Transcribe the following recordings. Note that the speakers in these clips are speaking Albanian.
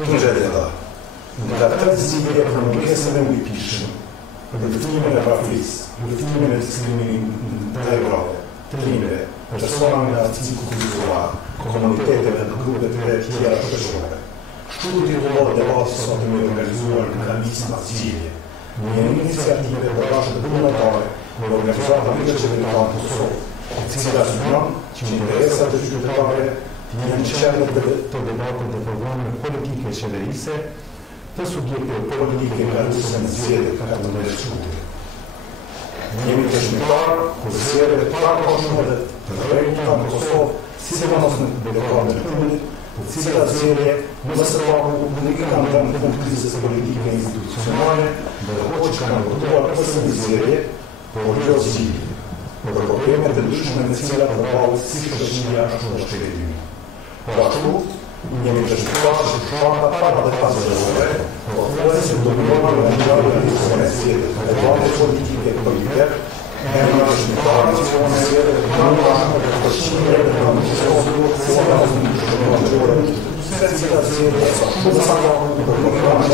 Tunxhedeta, nga 30 vjet për mungesën e ujpishëm, për luftimin e pafrisë, luftimin e diskriminimit ndaj grave, trimeve, personave me aftësi kulturore, komuniteteve dhe grupeve të tjera shoqërore. Kështu do t'i vëllë debati sot me organizuar nga nisma zgjidhje, një iniciative të bashkë vullnetare me organizata qeveritare të Kosovës, e cila synon që interesat e qytetarëve të jenë në qendër të debatit dhe programeve politike qeverise të subjekteve politike garuese në zgjedhjet ka të ndërshkuar. Jemi të shqiptar, kur zgjedhjet e parakoshme të rregullt në Kosovë, sidomos në debatin e fundit, të cilat zgjedhje mësë paku nuk i kanë dhënë fund krizës politike institucionale, ndërkohë që kanë votuar për një zgjedhje, por jo zgjidhje, për problemet e ndryshme me të cilat përballet si shoqëria ashtu edhe shteti. Por ashtu, jemi të shqiptar që shkruan para dhe pas zgjedhjeve, pothuajse dominuar nga ngjarja e zgjedhjeve, debatet politike politik, emra të shqiptarëve që janë zgjedhje të ndryshme të përshtatshme dhe të ndryshme, se cilat zgjedhje shumë sa më për programe të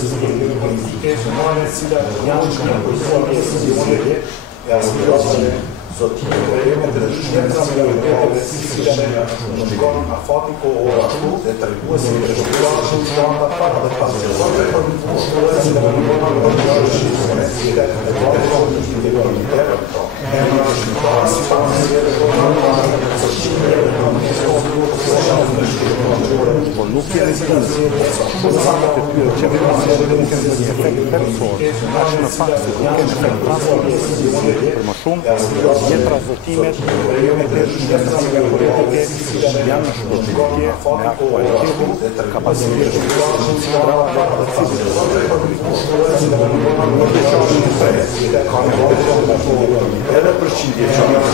zgjedhjeve politike, normale të cilat janë përzuar pjesë në zgjedhje, e asnjëherë zotime problemet dhe shqetësime si shoqëria në shkon afati kohora dhe treguesi të shkruar shumë shkronda para dhe pas zgjedhjeve për shkruesin e ndërmarrë në shoqërinë e cilat e bëhen individualitet, emra të shqiptarëve si pas zgjedhjeve por nuk janë zgjedhje shumë sa më të tyre që kanë efekt tërësor, aq në fakt se kanë efekt transformues për më shumë jetra zotimet e shqetësimeve politike janë në shkëlqyer me aktualitetin dhe kapacitetin edhe për qindjeçarët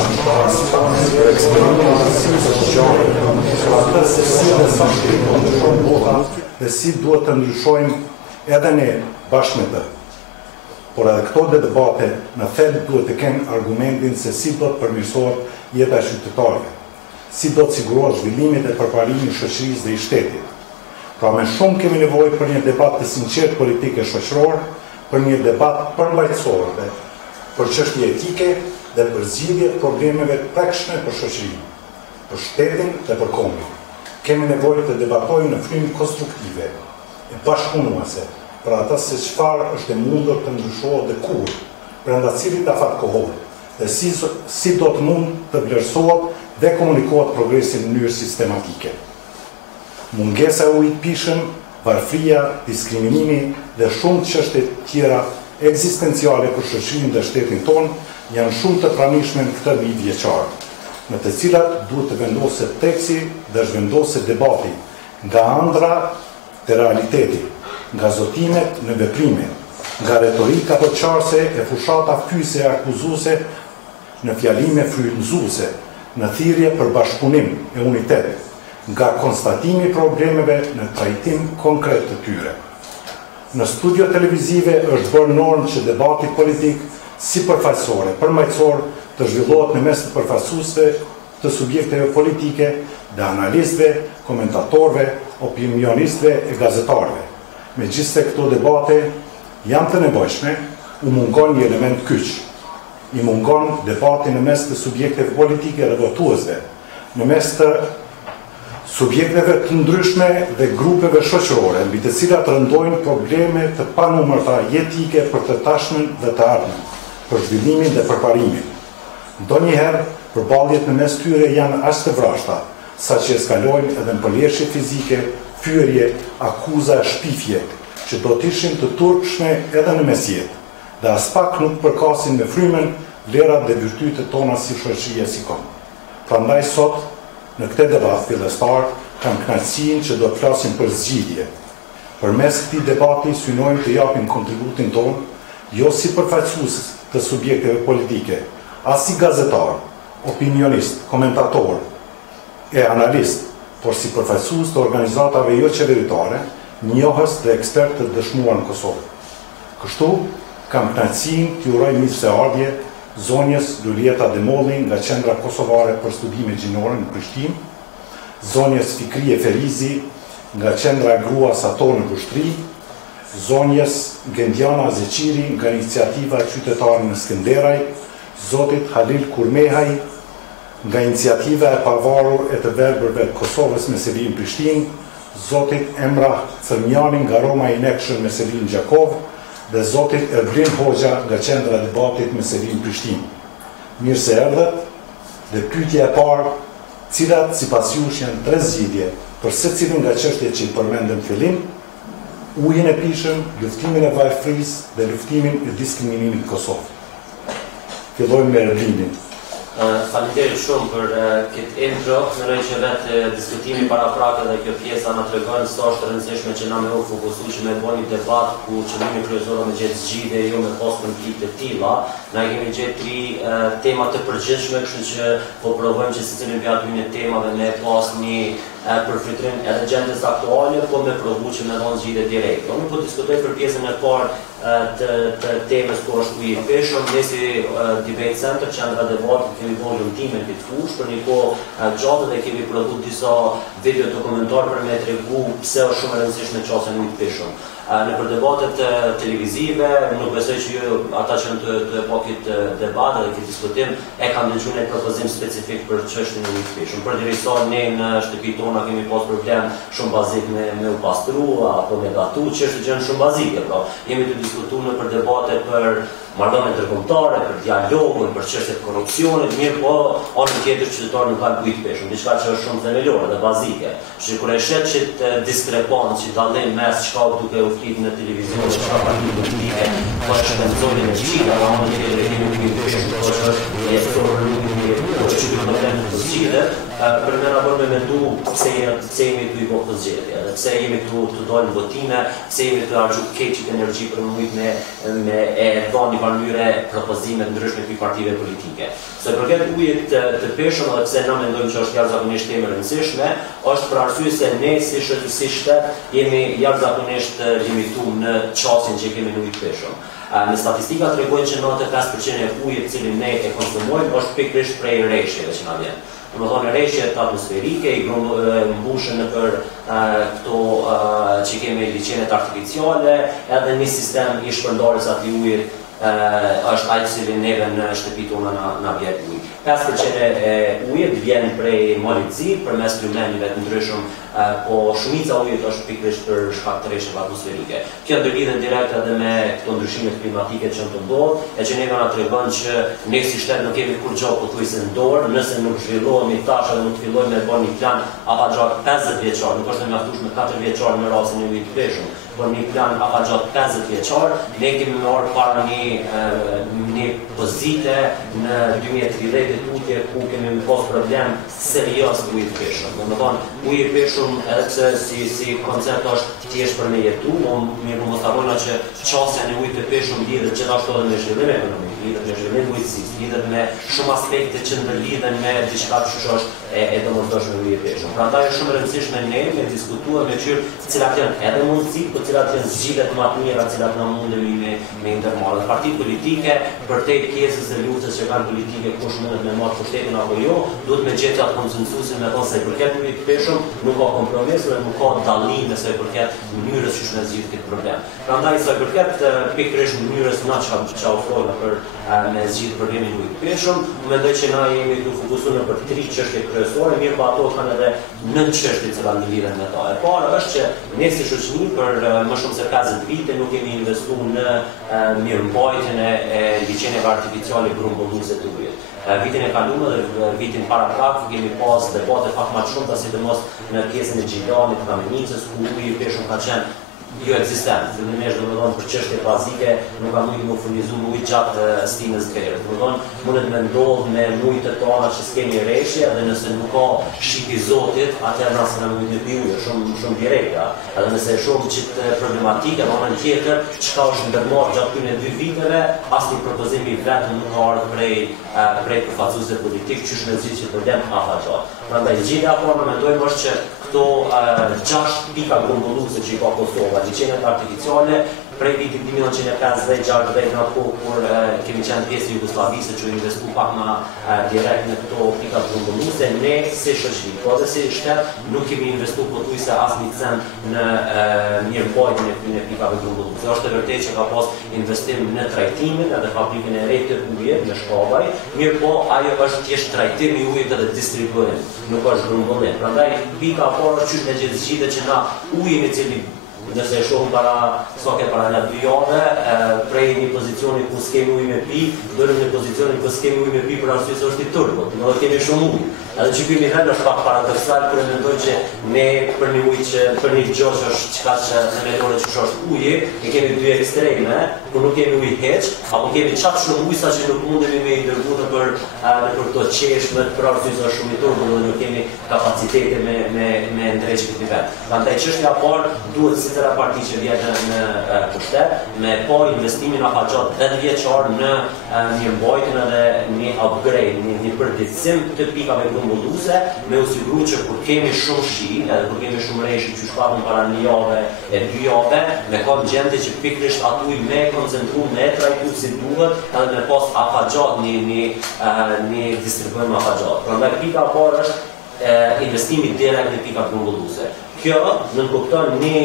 dhe si duhet të ndryshojmë edhe ne bashkë me të. Por edhe këto debate në thelb duhet të kenë argumentin se si do të përmirësohet jeta e qytetarëve, si do të sigurohet zhvillimit e përparimit i shoqërisë dhe i shtetit. Pra me shumë kemi nevojë për një debat të sinqert politike shoqëror, për një debat përmbajtësor dhe për çështje etike dhe për zgjidhje të problemeve të prekshme për shoqërinë, për shtetin dhe për kombin. Kemi nevojë të debatojmë në frymë konstruktive, e bashkëpunuese, për ata se çfarë është e mundur të ndryshohet dhe kur, brenda cilit afat kohor, dhe si do të mund të vlerësohet dhe komunikohet progresi në mënyrë sistematike. Mungesa e ujit pishëm, varfria, diskriminimi dhe shumë çështje tjera ekzistenciale për shoqërinë dhe shtetin tonë janë shumë të pranishme në këtë vit vjeçar, në të cilat duhet të vendoset teksti dhe zhvendoset debati nga ëndra te realiteti, nga zotimet në veprime, nga retorika përçarse e fushata fyse e akuzuese në fjalime frymëzuese, në thirrje për bashkëpunim e unitet, nga konstatimi i problemeve në trajtim konkret të tyre. Në studio televizive është bërë normë që debati politik si përfaqësore, përmbajtësor të zhvillohet në mes të përfaqësuesve të subjekteve politike dhe analistëve, komentatorëve, opinionistëve e gazetarëve. Megjithse këto debate janë të nevojshme, u mungon një element kyç. I mungon debati në mes të subjekteve politike dhe votuesve, në mes të subjekteve të ndryshme dhe grupeve shoqërore, mbi të cilat rëndojnë probleme të panumërta jetike për të tashmen dhe të ardhmen, për zhvillimin dhe përparimin. Ndonjëherë, përballjet në mes tyre janë aq të vrashta, saqë eskalojnë edhe në përleshje fizike, fyerje, akuza e shpifje, që do të ishin të turpshme edhe në mesjet, dhe as pak nuk përkasin me frymen vlerat dhe virtytet tona si shoqëri e si kom. Prandaj sot, në këtë debat fillestar, kam kënaqësinë që do të flasim për zgjidhje. Përmes këtij debati synojmë të japim kontributin tonë, jo si përfaqësues të subjekteve politike, as si gazetar, opinionist, komentator e analist, por si përfaqësues të organizatave jo qeveritare, njohës dhe ekspert të dëshmuar në Kosovë. Kështu, kam kënaqësinë t'ju uroj mirëseardhje zonjës Lulieta Demolli nga Qendra Kosovare për Studime Gjinore në Prishtinë, zonjës Fikrie Ferizi nga qendra e gruas ato në Kushtri, zonjes Gendiana Zeqiri nga iniciativa qytetare në Skënderaj, zotit Halil Kurmehaj nga iniciativa e pavarur e të verbërve të Kosovës me Selin Prishtinë, zotit Emrah Cërmjani nga Roma Inekshën me Selin Gjakov dhe zotit Erblin Hoxha nga qendra e debatit me Selin Prishtinë. Mirë se erdhët dhe pyetja e parë, cilat sipas jush janë 3 zgjidhje për secilin nga çështjet që i përmendëm fillim, ujin e pishëm, luftimin e varfërisë dhe luftimin e diskriminimit në Kosovë. Fillojmë me Erblinin. Faleminderit shumë për këtë intro. Mendoj që vetë diskutimi paraprakë dhe kjo pjesa na tregon se është e rëndësishme që na me u fokusu që me bëni një debat ku qëllimi kryesor me gjetë zgjidhje jo me pas konflikte të tilla. Na kemi gjetë 3 tema të përgjithshme, kështu që po provojmë që secili nga aty një tema dhe me pas një përfitrim edhe gjendjes aktuale, po me provu që me dhënë zgjidhje direkte. Unë po diskutoj për pjesën e parë të temës ku është uji i peshëm, ne si Debate Center qendra debatit kemi bërë lëmtimin këtë fushë për një kohë gjatë dhe kemi prodhuar disa video dokumentar për me tregu pse është shumë e rëndësishme çështja e ujit të peshëm. Në për debatet televizive, nuk besoj që ju, ata që në të epokit debat dhe këtë diskutim, e kam dëgjuar një propozim specifik për çështjen e ujit të peshëm. Përderisa ne në shtëpitë tona kemi pas problem shumë bazik me u pastru apo me gatu, që është gjë shumë bazike, pra. Jemi të diskutuar në për debate për marrëdhënie ndërkombëtare, për dialogun, për çështjet e korrupsionit, mirë po anën tjetër qytetarët nuk kanë ujit të peshëm, diçka që është shumë themelore dhe bazike. Që kur e shet që diskrepancë, që dallim mes çka duke u flitë në televizion, çka parti politike, po është në zonën e gjithë, anën tjetër e kemi ujit të peshëm, po është për me në bërë me mendu pse jemi të i bëhë të zgjedhje, pse jemi të dojnë votime, pse jemi të argju keqit energji për mëjt me e dhënë një mënyre propozime të ndryshme të partive politike. Se përket ujit të peshëm dhe pse na mendojmë që është jashtëzakonisht temë e rëndësishme, është për arsye se ne si shtet jemi jashtëzakonisht limituar në çastin që kemi në ujit të peshëm. Në statistika tregojnë që 95% e ujit cilin ne e konsumojmë është pikërisht prej rreshjeve që na vjen. Domethënë rreshjet atmosferike i mbushën nëpër këto që kemi liçenet artificiale, edhe një sistem i shpërndarjes atij ujit është ai cili neve në shtëpitë tona na vjen ujë. 5% e ujit vjen prej molizit përmes flumenjve të ndryshëm, po shumica ujit është pikërisht për shkak të rreshjeve atmosferike. Kjo ndërlidhet direkt edhe me këto ndryshimet klimatike që të ndodhin, e që neve na tregon që ne si shtet nuk kemi kur gjë pothuajse në dorë, nëse nuk zhvillohemi tash edhe nuk fillojmë me bën një plan afatgjatë 50 vjeçar, nuk është mjaftueshme 4 vjeçar në rastin e ujit të peshëm, por një plan afatgjatë 50 vjeçar, ne kemi marrë para një pozite në 2030 tutje ku kemi pas problem serioz me ujit të peshëm. Domethënë uji i peshëm edhe pse si koncept është thjesht për me jetu, mirë mos harrojna që çështja e ujit të peshëm lidhet gjithashtu edhe me zhvillimin ekonomik, lidhet me zhvillimin bujqësisë, lidhet me shumë aspekte që ndërlidhen me diçka që është e domosdoshme me ujit të peshëm. Prandaj është shumë e rëndësishme ne me diskutuar me qyr cilat janë edhe mundësitë, por cilat janë zgjidhjet më të mira, cilat na mundemi me ndërmarrë. Partitë politike për te pjesës e luftës që kanë politike kush mundet me marrë pushtetin apo jo, duhet me gjetë atë konsensusin me thonë se përket ujit të peshëm nuk ka kompromis dhe nuk ka dallim se përket mënyrës që me zgjidh këtë problem. Prandaj sa përket pikërisht mënyrës na ç'a ofrojnë për me zgjidh problemin e ujit të peshëm, mendoj që na jemi të fokusuar për 3 çështje kryesore, mirë po ato kanë edhe 9 çështje që kanë lidhje me to. E para është që ne si shoqëri për më shumë se 50 vite nuk kemi investuar në mirëmbajtjen e liçeneve artificiale grumbulluese të ujit. Vitin e kaluar dhe vitin paraprak kemi pas debate pak më të shumta sidomos në pjesën e Gjilanit, Kamenicës, ku uji i peshëm ka qenë jo ekzistent. Fillimisht domethënë për çështje bazike nuk ka mundë të furnizohet ujë gjatë stinës verë. Domethënë mundet me ndodh me ujit të tona që s'kemi rreshje dhe nëse nuk ka shik i Zotit, atëherë na s'na mund të pijë shumë direkte. Edhe nëse shumë çit problematike, në anën tjetër, çka është ndërmarrë gjatë këtyre 2 viteve, asnjë propozim i vetëm nuk ka ardhur prej përfaqësuesve politik, që është zgjidhje problem afatgjatë. Prandaj zgjidhja apo mendojmë është që këto 6 pika grumbulluese që i ka Kosova, liçenet artificiale, prej vitit 1950-60 në atë kur kemi qenë pjesë e Jugosllavisë që investu pak më direkt në këto pikat grumbulluese, ne si shoqëri, po edhe si shtet nuk kemi investuar pothuajse asnjë cent në mirëmbajtjen e pikave grumbulluese. Është e vërtetë që ka pas investim në trajtimin edhe fabrikën e re të ujit në Shkollaj, mirë po ajo është thjesht trajtimi i ujit edhe distribuim, nuk është grumbullim. Prandaj pika e parë është me gjithë zgjidhje që na ujin i cili nëse e shohim para 2 javë, prej një pozicioni ku s'kemi ujë me pi, dërëm një pozicioni ku s'kemi ujë me pi për arsye se është i turbut, do të kemi shumë ujë. Edhe që kemi herë është pak paradoksal kur mendoj që ne për një ujë që për një gjosh është çka që ne mendojmë që është uji, e kemi dy ekstreme, ku nuk kemi ujë hiç, apo kemi çaq shumë ujë sa që nuk mundemi me i dërguar për këto qeshme për arsye se është shumë i turbut dhe nuk kemi kapacitete me ndreq këtë nivel. Prandaj çështja e parë duhet secila parti që vjen në pushtet me po investimin afatgjat 10 vjeçar në mirëmbajtjen edhe një upgrade, një përditësim të pikave grumbulluese, me u siguru që kur kemi shumë shi, edhe kur kemi shumë reshi që shpatën para 1 jave e 2 jave, me ka gjende që pikrisht aty me koncentru, me trajtu si duhet, edhe me pas afatgjat një distribuim afatgjat. Prandaj pika e parë është investimi direkt në pika grumbulluese. Kjo nënkupton një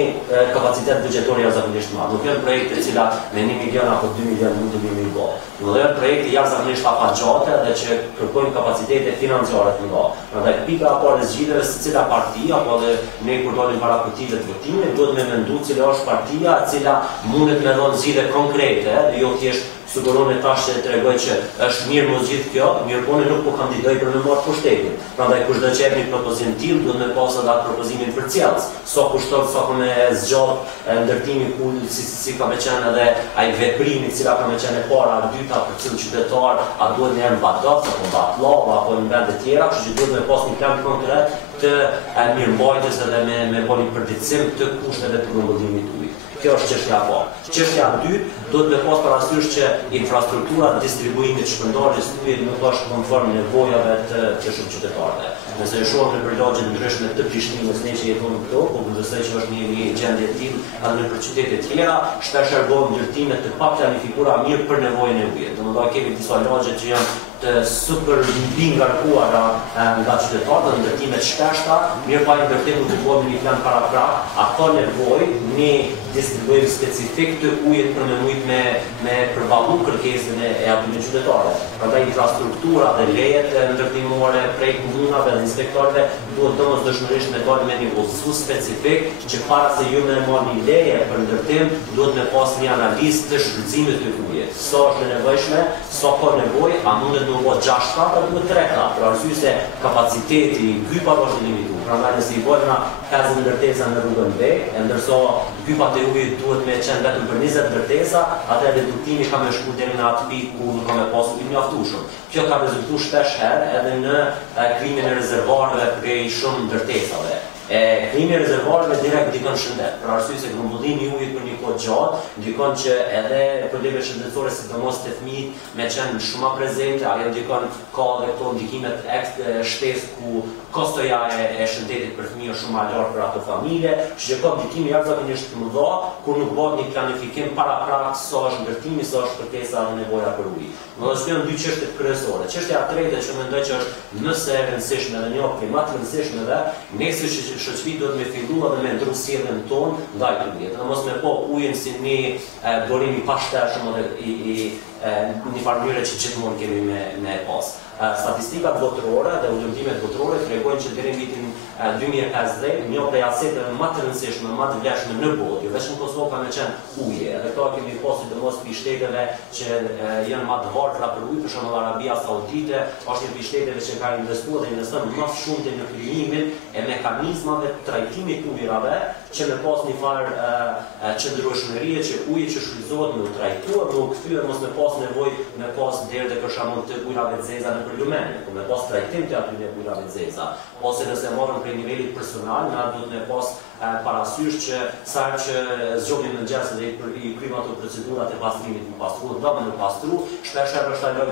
kapacitet buxhetor jashtëzakonisht madh. Nuk janë projekte të cilat me 1 milion apo 2 milion mundemi me bë. Do janë projekte jashtëzakonisht afatgjate dhe që kërkojnë kapacitete financiare të mëdha. Prandaj pika e parë e zgjidhjeve secila parti apo dhe ne kur dalim para kutive të votimit, duhet me mendu cila është partia e cila mundet me dhënë zgjidhje konkrete, dhe jo thjesht siguronë tash që tregoj që është mirë mos gjithë kjo, mirë po ne nuk po kandidoj për me marrë pushtetin. Prandaj kush do të çep një propozim tillë, duhet me pas edhe atë propozimin për cjellës. Sa kushton, sa ka me zgjat ndërtimi ku si ka me qenë edhe ai veprimi i cila ka me qenë e para, e dyta për cilë qytetar, a duhet në janë Badat, apo Batlava, apo në vende tjera, kështu që duhet me pas një plan konkret të mirëmbajtjes edhe me bërë një përditësim të kushteve të grumbullimit të ujit. Kjo është çështja e parë. Çështja e dytë, duhet me pas parasysh që infrastruktura distribuimit shpërndarjes të ujit nuk është konform nevojave të qytetarëve. Nëse e shohim në lagje ndryshme të Prishtinës, ne që jetojmë këtu, po besoj që është një gjendje e tillë edhe në qytete të tjera, shpesh bëhen ndërtime të paplanifikuara mirë për nevojën e ujit. Domethënë kemi disa lagje që janë të super mbi ngarkuara nga qytetarët, ndërtime të shpeshta, mirë pa ndërtim nuk bëhet një plan paraprak, a ka nevojë një distribuim specifik të ujit për me mujt me përballu kërkesën e atyre qytetarëve. Prandaj infrastruktura dhe lejet ndërtimore prej komunave dhe inspektorëve duhet domosdoshmërisht me dalë me një udhëzues specifik që para se ju me marrni leje për ndërtim, duhet me pas një analizë të shfrytëzimit të ujit. Sa është e nevojshme, sa ka nevojë, a mundet në bëhet 6 kata, duhet 3 kata, për arsye se kapaciteti gypa është i limituar. Prandaj nëse i bëjmë 50 ndërtesa në rrugën B, ndërsa gypat e ujit duhet me qenë vetëm për 20 ndërtesa, atëherë deduktimi ka me shku deri në atë pikë ku nuk ka me pasur ujë mjaftueshëm. Kjo ka rezultuar shpesh herë edhe në krimin e rezervuareve prej shumë ndërtesave. Krimi i rezervuareve direkt ndikon shëndet, për arsye se grumbullimi i ujit për një kohë gjatë ndikon që edhe probleme shëndetësore sidomos te fëmijët me qenë shumë prezente, ajo ndikon ka edhe këto ndikimet shtesë ku kostoja e shëndetit për fëmijë është shumë më e lartë për ato familje, që ka ndikime jashtëzakonisht të mëdha kur nuk bëhet një planifikim paraprak sa është ndërtimi, sa është kërkesa dhe nevoja për ujë. Domethënë janë dy çështje kryesore. Çështja e tretë që mendoj që është nëse e rëndësishme dhe një primat të rëndësishme dhe nesër shoqëri do të me fillu edhe me ndru sjelljen tonë ndaj ujit. Dhe mos me po ujin si një dorim i pashtershëm edhe një farë që gjithmonë kemi me pas. Statistikat botërore dhe udhëtimet botërore tregojnë që deri në vitin 2050 një prej aseteve më të rëndësishme, më të vlefshme në botë, jo vetëm në Kosovë ka me qenë uji. Edhe këto kemi pasur sidomos për shteteve që janë më të varfëra për ujë, për shembull Arabia Saudite, është një prej shteteve që ka investuar dhe investon më shumë në krijimin e mekanizmave të trajtimit të ujrave, që me pas një farë qëndrueshmërie që uji që shfrytëzohet me u trajtuar, me u kthyer, mos me pas nevojë me pas derdhë për shembull të ujrave të zeza në lumene, ku me pas trajtim të atyre ujrave të zeza, ose nëse marrëm prej nivelit personal, na duhet me pas parasysh që sa që zgjodhim në mëngjes dhe i kryejmë ato procedurat e pastrimit në pastru, dhomën në pastru, shpesh herë është ajo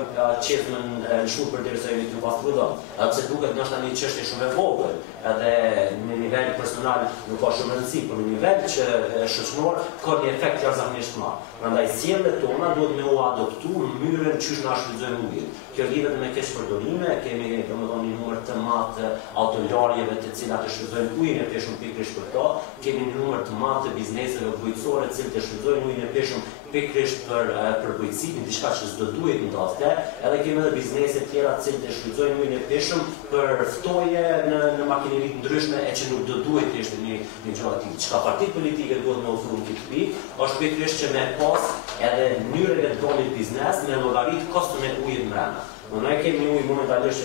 qetmën në shkurt përderisa jemi të pastru dhomën. Pse duket ndoshta një çështje shumë e vogël, edhe në nivel personal nuk ka shumë rëndësi. rëndësi për në nivel që shoqëror ka një efekt jashtëzakonisht të madh. Prandaj sjelljet tona duhet me u adoptu në mënyrën çysh na shfrytëzojmë ujin. Kjo lidhet me keqpërdorime, kemi domethënë një numër të madh të autolarjeve të cilat e shfrytëzojnë ujin e peshëm pikërisht për to, kemi një numër të madh të bizneseve bujqësore të cilët e shfrytëzojnë ujin e peshëm pikërisht për bujqësi, diçka që s'do duhet ndodhte, edhe kemi edhe biznese të tjera të cilët e shfrytëzojnë ujin e peshëm për ftoje në makineri të ndryshme e që nuk do duhet të ishte një gjë e tillë. Çka partitë politike duhet me ofruar këtë pikë, është pikërisht që me pas edhe mënyrën e donit biznes me llogarit koston e ujit brenda. Ne kemi ujë momentalisht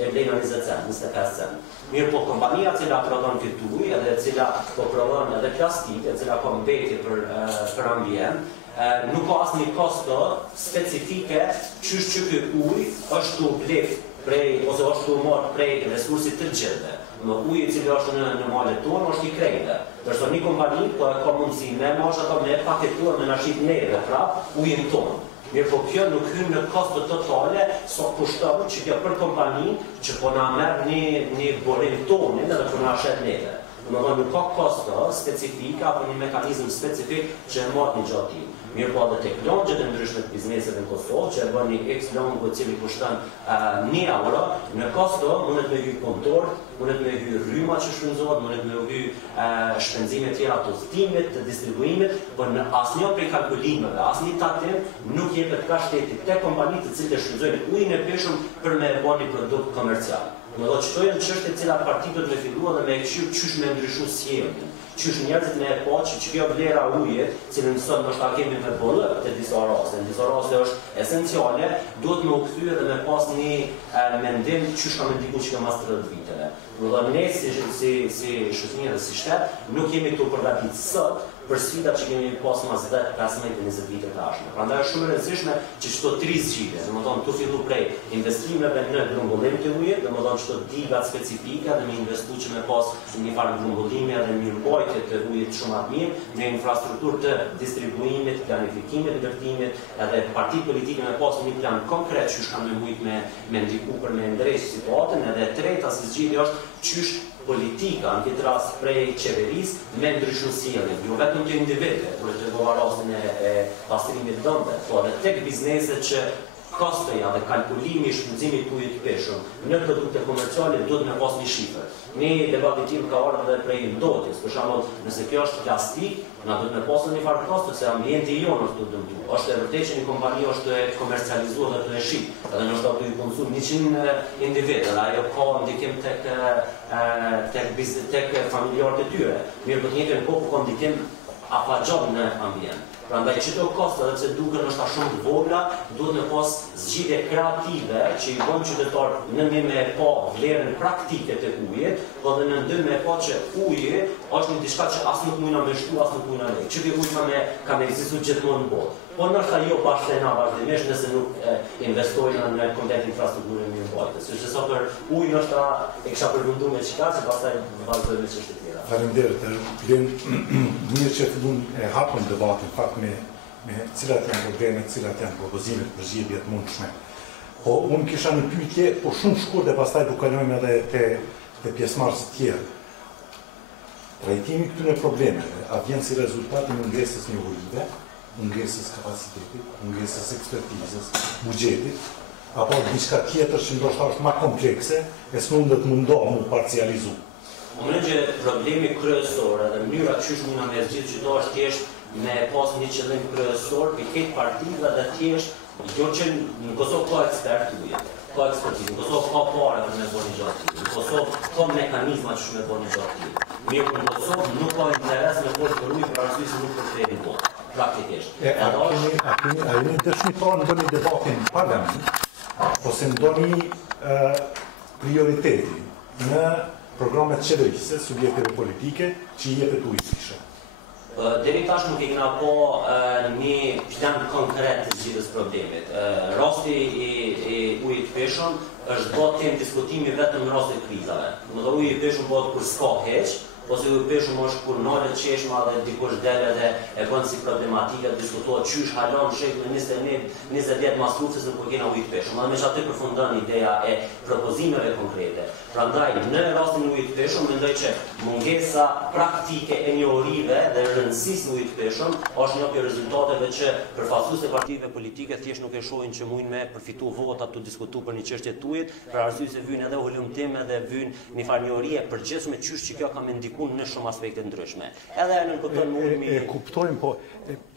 e blejnë 20 cent, 25 cent. Mirë po kompania cila prodhon këtë ujë edhe cila po prodhon edhe plastike, cila ka mbetje për ambient, nuk ka asnjë kosto specifike çysh që ky ujë është u bler prej ose është u marrë prej resursit të gjithëve. Uji i cili është në malet tonë është i krejtë. Ndërsa një kompani ka mundësi me marrë ato me paketuar me na shit neve prap ujin tonë. Mirë po kjo nuk hyn në kosto totale sa kushton që kjo për kompani që po na merr një borim tonë edhe po na shet neve. Domethënë nuk ka kosto specifika apo një mekanizëm specifik që e marrë një gjatë tillë. Mirë po edhe tek longjet e ndryshme të bizneseve në Kosovë, që e bën një X long i cili kushton 1 euro, në kosto mundet me hyr kontor, mundet me hyr rryma që shpenzohet, mundet me hyr shpenzime të tjera të udhëtimit, të distribuimit, por në asnjë prej kalkulimeve, asnjë tatim nuk jepet ka shtetit te kompanitë të cilët shfrytëzojnë ujin e peshëm për me bërë një produkt komercial. Në do qëto janë çështje të cilat partitë do të filluan dhe me qysh me ndryshu sjelljen. Qysh njerëzit me e po që kjo vlera ujit, cilën sot ndoshta kemi me bollë të disa raste. Në disa raste është esenciale, duhet me u kthyer dhe me pas një mendim qysh ka me ndiku që ka mas 30 viteve. Dhe ne si shoqëri dhe si shtet nuk jemi këtu përgatitur sot për sfidat që kemi pas mas 10-15-20 vite të ardhshme. Prandaj është shumë e rëndësishme që çdo 3 zgjidhje, domethënë tu fillu prej investimeve në grumbullim të ujit, domethënë çdo digat specifike dhe me investu që me pas një farë grumbullimi edhe mirëmbajtje të ujit shumë të mirë, në infrastrukturë të distribuimit, planifikimit, ndërtimit, edhe partitë politike me pas një plan konkret që kanë mujt me ndiku për me ndrejsh situatën, edhe treta si zgjidhje është qysh politika në këtë rast prej qeverisë me ndryshu sjelljen, jo vetëm të individëve, por të tregova rastin e pastrimit dëmbe, por edhe tek bizneset që kostoja dhe kalkulimi i shfrytëzimit të ujit të peshëm në produkte komerciale duhet me pas një shifër. Ne debati tim ka ardhur edhe prej ndotjes, për shembull, nëse kjo është plastik, na duhet me pas një farë kosto se ambienti jonë është të dëmtuar. Është e vërtetë që një kompani është të komercializuar dhe të shit, edhe nëse ato i konsum 100 individë, ajo ka ndikim tek familjarët e tyre. Mirë po të njëjtën kohë ka ndikim afatgjat në ambient. Prandaj çdo kosto edhe pse duken është shumë të vogla, duhet me pas zgjidhje kreative që i bën qytetar në ndihmë me pa vlerën praktike të ujit, por edhe në ndihmë me pa që uji është një diçka që as nuk mundna me shtu, as nuk mundna me. Çdo uji ka me ekzistuar gjithmonë në botë. Po ndoshta jo bashkëna vazhdimisht nëse nuk investojnë në komplet infrastrukturën e mirëmbajtjes. Sepse sa për ujin është e kisha përmenduar me çka, se pastaj vazhdoj me çështje tjera. Faleminderit. Mirë që fillon e hapën debatin fakt me cilat janë problemet, cilat janë propozimet për zgjidhje të mundshme. Po unë kisha një pyetje, po shumë shkurt dhe pastaj do kalojmë edhe te pjesëmarrësit të tjerë. Trajtimi këtyre problemeve a vjen si rezultat i mungesës njohurive, mungesës kapacitetit, mungesës ekspertizës, buxhetit, apo diçka tjetër që ndoshta është më komplekse, e s'mundet mundohu parcializu. Unë që problemi kryesor edhe mënyra që mundna me zgjidhë që do është thjesht me pas një qëllim kryesor për këtë partive dhe thjesht jo që në Kosovë ka ekspert ujit, ka ekspertizë, në Kosovë ka pare për me bërë një gjatë tillë, në Kosovë ka mekanizma që me bërë një gjatë tillë. Mirë në Kosovë nuk ka interes me bërë për ujë për arsye se nuk përfshirë botë. Praktikisht. A jeni dëshmitar në bëni debatin në parlament, ose ndonjë prioriteti në programet qeverisë, subjekteve politike që i jepet ujit fishe? Deri tash nuk e kena po një plan konkret të zgjidhjes problemit. Rasti i ujit peshëm është bërë temë diskutimi vetëm në raste krizave. Uji i peshëm bëhet kur s'ka hiç, ose ujë peshëm është kur nolet qeshma dhe dikush dele dhe e bën si problematike, diskutohet qysh halon shekullin 20 vjet mas luftës kur kena ujë peshëm. Dhe me që aty përfundon ideja e propozimeve konkrete. Prandaj, në rastin e ujit peshëm, mendoj që mungesa praktike e njohurive dhe rëndësisë në ujit peshëm është një prej rezultateve që përfaqësuesit e partive politike thjesht nuk e shohin që mundin me përfitu vota të diskutu për një çështje të ujit, për arsye se vijnë edhe hulumtime dhe vijnë një farë njohuri e përgjithshme qysh që kjo ka me ndikuar në shumë aspekte ndryshme. Edhe në kupton e kuptojmë, po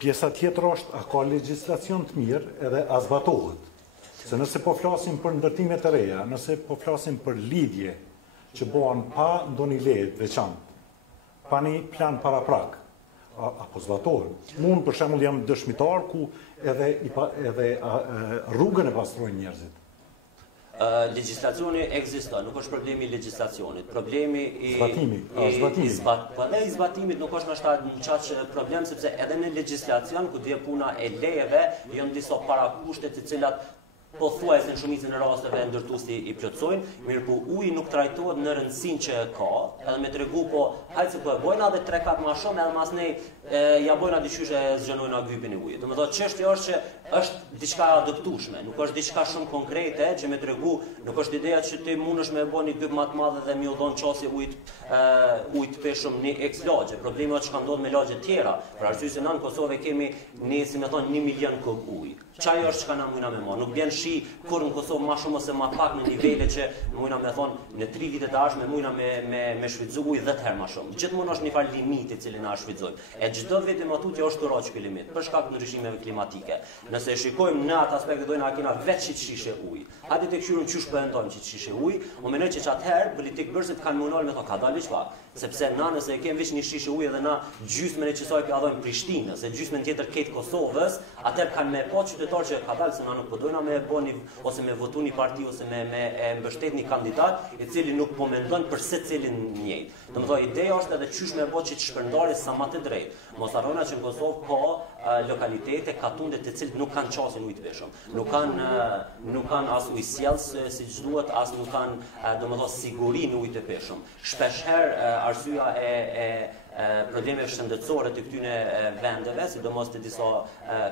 pjesa tjetër është a ka legjislacion të mirë edhe a zbatohet. Se nëse po flasim për ndërtimet e reja, nëse po flasim për lidhje që bëhen pa ndonjë leje të veçantë, pa një plan paraprak, apo zbatohen. Unë për shembull jam dëshmitar ku edhe rrugën e pastrojnë njerëzit. Legjislacioni ekziston, nuk është problemi i legjislacionit. Problemi i zbatimit nuk është në çaq problem, sepse edhe në legjislacion ku dhe puna e lejeve janë disa parakushte të cilat pothuajse në shumicën e rasteve ndërtuesi i plotësojnë, mirë po uji nuk trajtohet në rëndësinë që ka, edhe me tregu po hajtë se po e bojna dhe 3 kat më shumë edhe mas nej ja bojna diqysh e zgjenojna gypin e ujit. Domethënë çështja është që është diçka adoptueshme, nuk është diçka shumë konkrete që me tregu, nuk është ideja që ti mundesh me bën një gyp më të madh dhe më u dhon çasti ujit peshëm në eks lagje. Problemi është që ndodh me lagje të tjera. Për arsye se në Kosovë kemi ne si më thon 1 milion kub ujë. Çaj është që na mundna me marr. Nuk vjen shi kur në Kosovë më shumë ose më pak në nivele që mundna me thon në 3 vite të ardhshme mundna me shfrytzu ujë 10 herë më shumë. Gjithmonë është një fal limiti i cili na shfrytëzojmë. E çdo vit më tutje është turaq ky limit për shkak të ndryshimeve klimatike. Nëse shikojmë në atë aspekt do na kena vetë shishe ujë. Hajde të kthyrëm çysh po e ndon shishe ujë, u mendoj që atëherë politik bërësit kanë munduar me thon ka dalë çfarë. Sepse na nëse e kemi veç një shishe ujë dhe na gjysmën e çesoj ka dhënë Prishtinës, se gjysmën tjetër këtë Kosovës, atëherë kanë me pa qytetar që ka dalë se na nuk po dojna me bëni ose me votu një parti ose me mbështet një kandidat i cili nuk po mendon për secilin njëjtë. Domethënë ideja është edhe qysh me bë që të shpërndarë sa më të drejtë. Mos harrona që në Kosovë ka lokalitete katunde të cilët nuk kanë çastin ujë të veshëm. Nuk kanë as ujë sjellës siç duhet, as nuk kanë domethënë siguri në ujë të peshëm. Shpeshherë arsyeja e problemeve shëndetësore të këtyre vendeve, sidomos të disa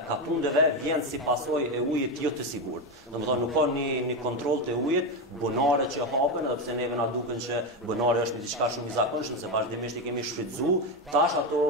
katundeve, vjen si pasojë e ujit jo të sigurt. Domethënë nuk ka një kontroll të ujit, bunare që hapen, edhe pse neve na duken që bunare është diçka shumë i zakonshme, se vazhdimisht i kemi shfrytzu, tash ato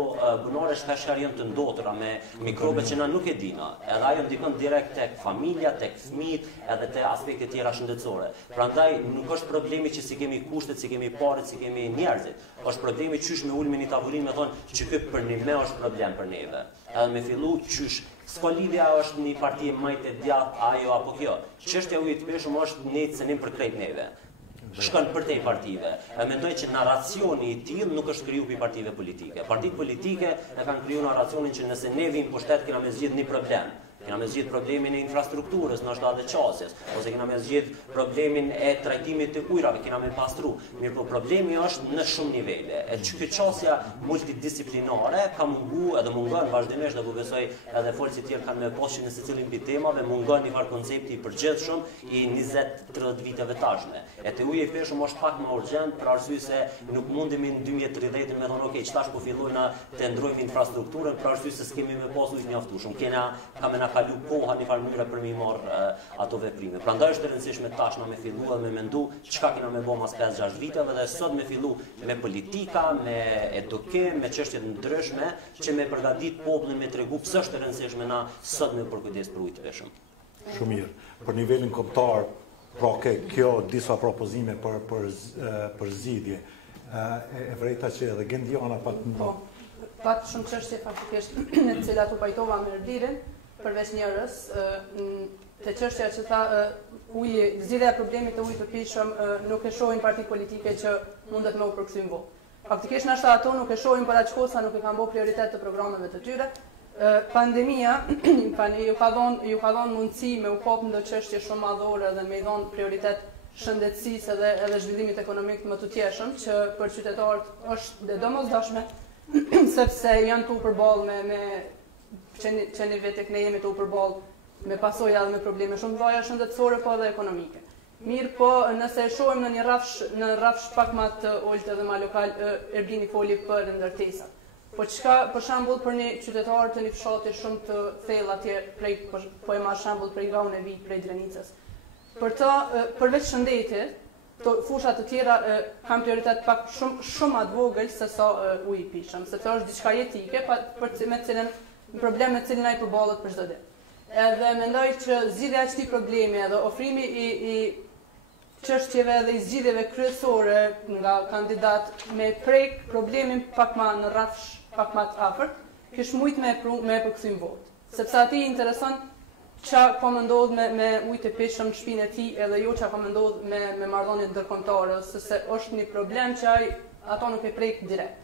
bunare shpeshherë janë të ndotura me mikrobe që na nuk e dina. Edhe ajo ndikon direkt tek familja, tek fëmijët, edhe te aspekte tjera shëndetësore. Prandaj nuk është problemi që si kemi kushtet, si kemi paret, si kemi njerëzit. Është problemi qysh me ulmi një tavolinë me thonë që ky për një me është problem për neve. Edhe me fillu qysh s'ka lidhja është një parti majtë e djathtë ajo apo kjo. Çështja e ujit të peshëm është një cënim për krejt neve. Shkon për te partive. Mendoj që narracioni i tillë nuk është kriju për partive politike. Partitë politike e kanë kriju narracionin që nëse ne vim pushtet kena me zgjidh një problem. Kena me zgjidh problemin e infrastrukturës, ndoshta edhe qasjes, ose kena me zgjidh problemin e trajtimit të ujrave, kena me pastru. Mirë, po problemi është në shumë nivele. E që qasja multidisciplinare ka mungu edhe mungon vazhdimisht, dhe besoj edhe folësit tjerë kanë me poshin në secilin mbi temave, mungon një farë koncepti i përgjithshëm i 20-30 viteve tashme. E te uji i peshëm është pak më urgjent për arsye se nuk mundemi në 2030 me thonë okay, çtash po fillojna të ndrojmë infrastrukturën për arsye se s'kemi me pas ujë të mjaftueshëm. Ka me na kalu koha një farë mënyre për mi marrë ato veprime. Prandaj është e rëndësishme tash na me fillu dhe me mendu çka kena me bë mas 5-6 viteve dhe sot me fillu me politika, me edukim, me çështje të ndryshme që me përgatit popullin me tregu pse është e rëndësishme na sot me përkujdes për ujë të peshëm. Shumë mirë. Për nivelin kombëtar, pra kjo disa propozime për zgjidhje. E vërejta që edhe Gendiana pat shumë çështje faktikisht në të cilat u pajtova me Erdirin, përveç njërës, të çështja që tha zgjidhja e problemit të ujit të peshëm nuk e shohin partit politike që mundet me u përkthym vo. Faktikisht nashta ato nuk e shohin për aq kohë sa nuk e kanë bërë prioritet të programeve të tyre. Pandemia ju ka dhënë mundësi me u kap ndo çështje shumë madhore dhe me i dhënë prioritet shëndetësisë edhe zhvillimit ekonomik më të tjeshëm, që për qytetarët është domosdoshme, sepse janë tu përballë me që një vetë ne jemi të u përballë me pasoja dhe me probleme shumë të vaja shëndetësore, po edhe ekonomike. Mirë po, nëse e shohim në një rrafsh pak më të oltë dhe më lokal, Erbini foli për ndërtesat. Po çka për shembull për një qytetar të një fshati shumë të thellë atje po e marr shembull prej Gaun e Vit, prej Drenicës. Për të përveç shëndetit, fushat të tjera kanë prioritet pak shumë atë vogël se sa uji i pishëm, sepse është diçka jetike problem me cilin ai përballet për çdo ditë. Edhe mendoj që zgjidhja e këtij problemi edhe ofrimi i çështjeve dhe i zgjidhjeve kryesore nga kandidat me prek problemin pak më në rrafsh, pak më të afërt, kish mujt me përkthym votë. Sepse atij intereson qa ka më ndodhë me ujtë e pishëm në shpinë e tij edhe jo qa ka më ndodhë me marrëdhëniet ndërkombëtare, se është një problem që ato nuk e prek direkt.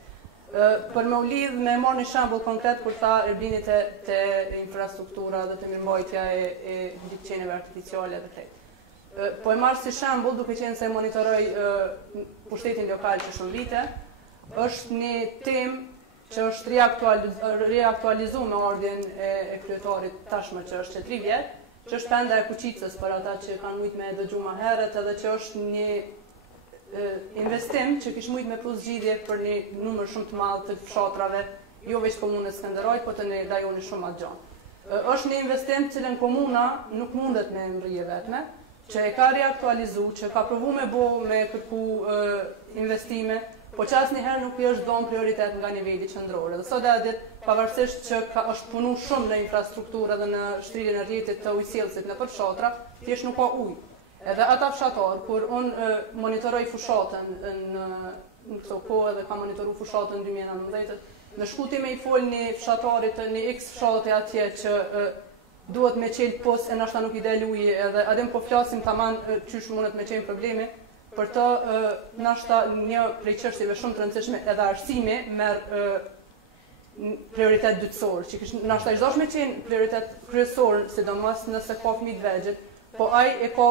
Për me u lidh me marrë një shembull konkret kur tha Erbini te infrastruktura dhe te mirëmbajtja e liçeneve artificiale dhe krejt. Po e marr si shembull duke qenë se monitoroj pushtetin lokal që shumë vite, është një temë që është reaktualizuar me ardhjen e kryetarit tashmë që është 3 vjet, që është penda e Kuqicës për ata që kanë mujt me dëgju më herët, edhe që është një investim që kish mujt me plus zgjidhje për një numër shumë të madh të fshatrave, jo vetëm komunës Skënderaj, por të një rajoni shumë të gjatë. Është një investim cilën komuna nuk mundet me mbrije vetme, që e ka reaktualizuar, që ka provu me kërku investime, po që asnjëherë nuk i është dhënë prioritet nga niveli qendror. Dhe sot edhe pavarësisht që është punu shumë në infrastrukturë dhe në shtrirjen e rrjetit të ujësjellësit në fshatra, thjesht nuk ka ujë. Edhe ata fshatar, kur unë monitoroj fushatën në këto kohë dhe ka monitoru fushatën në 2019, në shkuti me i fol një fshatarit, një X fshati atje që duhet me qelë pos e nashta nuk i del ujë, edhe adem po flasim taman qysh mundet me qenë problemi, për të nashta një prej çështjeve shumë të rëndësishme edhe arsimi merr prioritet dytësor, që nashta i zgjosh me qenë prioritet kryesor, sidomos nëse ka fëmijë të vegjël, po ai e ka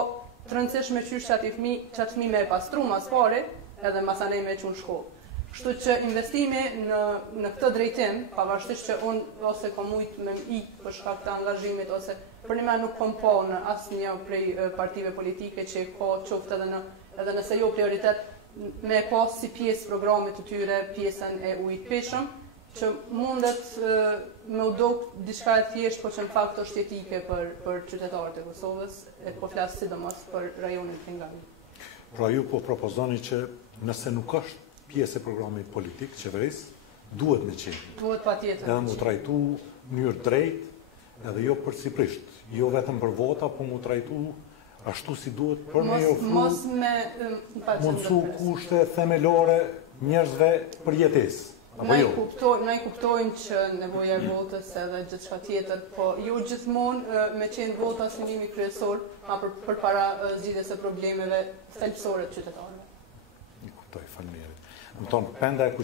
të rëndësishme qysh që atë fëmijë me pastru mas pari, edhe masanej me çun shkollë. Kështu që investimi në këtë drejtim, pavarësisht që unë ose kam mujt me ikë për shkak të angazhimit, ose për një me nuk kom pa në asnjë prej partive politike që ka qoftë edhe nëse jo prioritet me pas si pjesë programit të tyre pjesën e ujit pishëm, që mundet me u dok diçka e thjesht, por që në fakt është jetike për qytetarët e Kosovës, e po flas sidomos për rajonin Pengali. Pra ju po propozoni që nëse nuk është pjesë e programit politik, qeverisë, duhet me qenë. Duhet patjetër. Edhe mu trajtu mënyrë drejt, edhe jo përcipërisht, jo vetëm për vota, po mu trajtu ashtu si duhet për me ofru mundsu kushte themelore njerëzve për jetesë. Ne i kuptojmë që nevoja e votës edhe gjithçka tjetër, po jo gjithmonë me qenë vota synimi kryesor, ma përpara zgjidhjes së problemeve thelbësore të qytetarëve. I kuptoj, faleminderit. Më tonë, penda e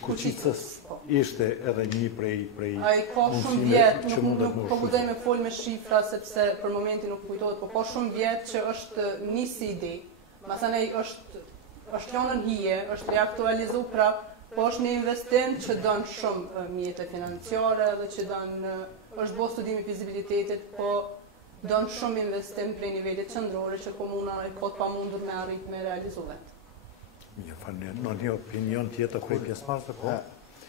Kuqicës ishte edhe një prej ai ka shumë vjet, nuk po guxoj me fol me shifra sepse për momentin nuk kujtohet, po ka shumë vjet që është nisi ide. Masanej është lënë në hije, është reaktualizuar prap, po është një investim që don shumë mjete financiare dhe që është bo studimi fizibilitetit, po don shumë investim prej nivelit qendror që komuna e ka të pamundur me arrit me realizu vetë. Një falë, në një opinion tjetër prej pjesëmarrësve,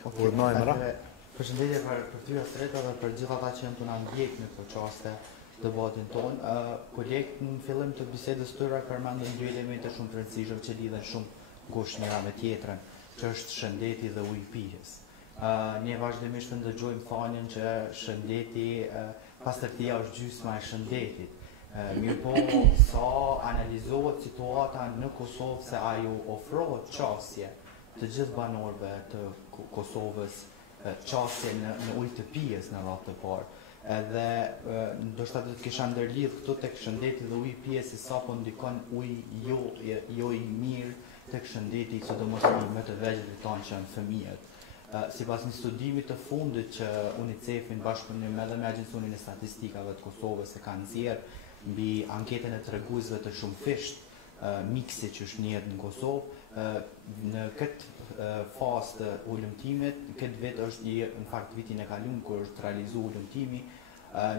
po urnojmë ra. Përshëndetje për tyra streta dhe për gjithë ata që janë të na ndjek në këtë çaste debatin tonë. Kolegët në fillim të bisedës tyre përmendën dy elemente shumë të rëndësishëm që lidhen shumë ngushtë njëra me tjetrën, që është shëndeti dhe ujëpijës. Ne vazhdimisht ndëgjojmë thënien që shëndeti, pastërtia është gjysma e shëndetit. Mirë po, sa analizohet situata në Kosovë se ajo ofrohet qasje të gjithë banorëve të Kosovës, qasje në ujë të pijes në radhë të parë. Edhe ndoshta do të kisha ndërlidh këtu tek shëndeti dhe ujë pijes se sapo ndikon ujë jo i mirë tek shëndeti, sidomos më të vegjëlve tonë që janë fëmijët. Sipas një studimi të fundit që UNICEF-i në bashkëpunim edhe me Agjencimin e Statistikave të Kosovës e ka nxjerrë mbi anketën e treguesve të shumëfisht miksi që është njerë në Kosovë, në këtë fazë të ulëmtimit, këtë vit është në fakt vitin e kaluar kur është realizuar ulëmtimi,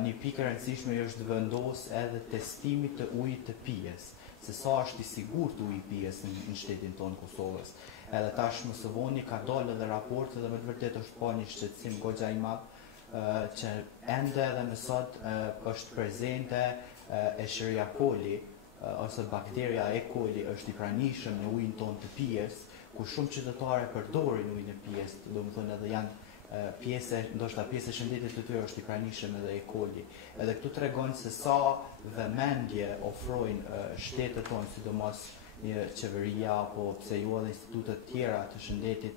një pikë e rëndësishme është të vendos edhe testimi të ujit të pijes, se sa është I sigurt uji I pijes në shtetin tonë Kosovës. Edhe tash më së voni ka dalë edhe raporte dhe me të vërtet është pa një shqetësim goxha I madh që ende edhe më sot është prezente Escherichia coli ose bakteria E. coli është I pranishëm në ujin tonë të pijes, ku shumë qytetare përdorin ujin e pijes, domethënë edhe janë ndoshta pjesë e shëndetit të tyre është I pranishëm edhe E. coli. Edhe këtu tregon se sa vëmendje ofrojnë shtetet tonë, sidomos qeveria apo pse jo edhe institutet tjera të shëndetit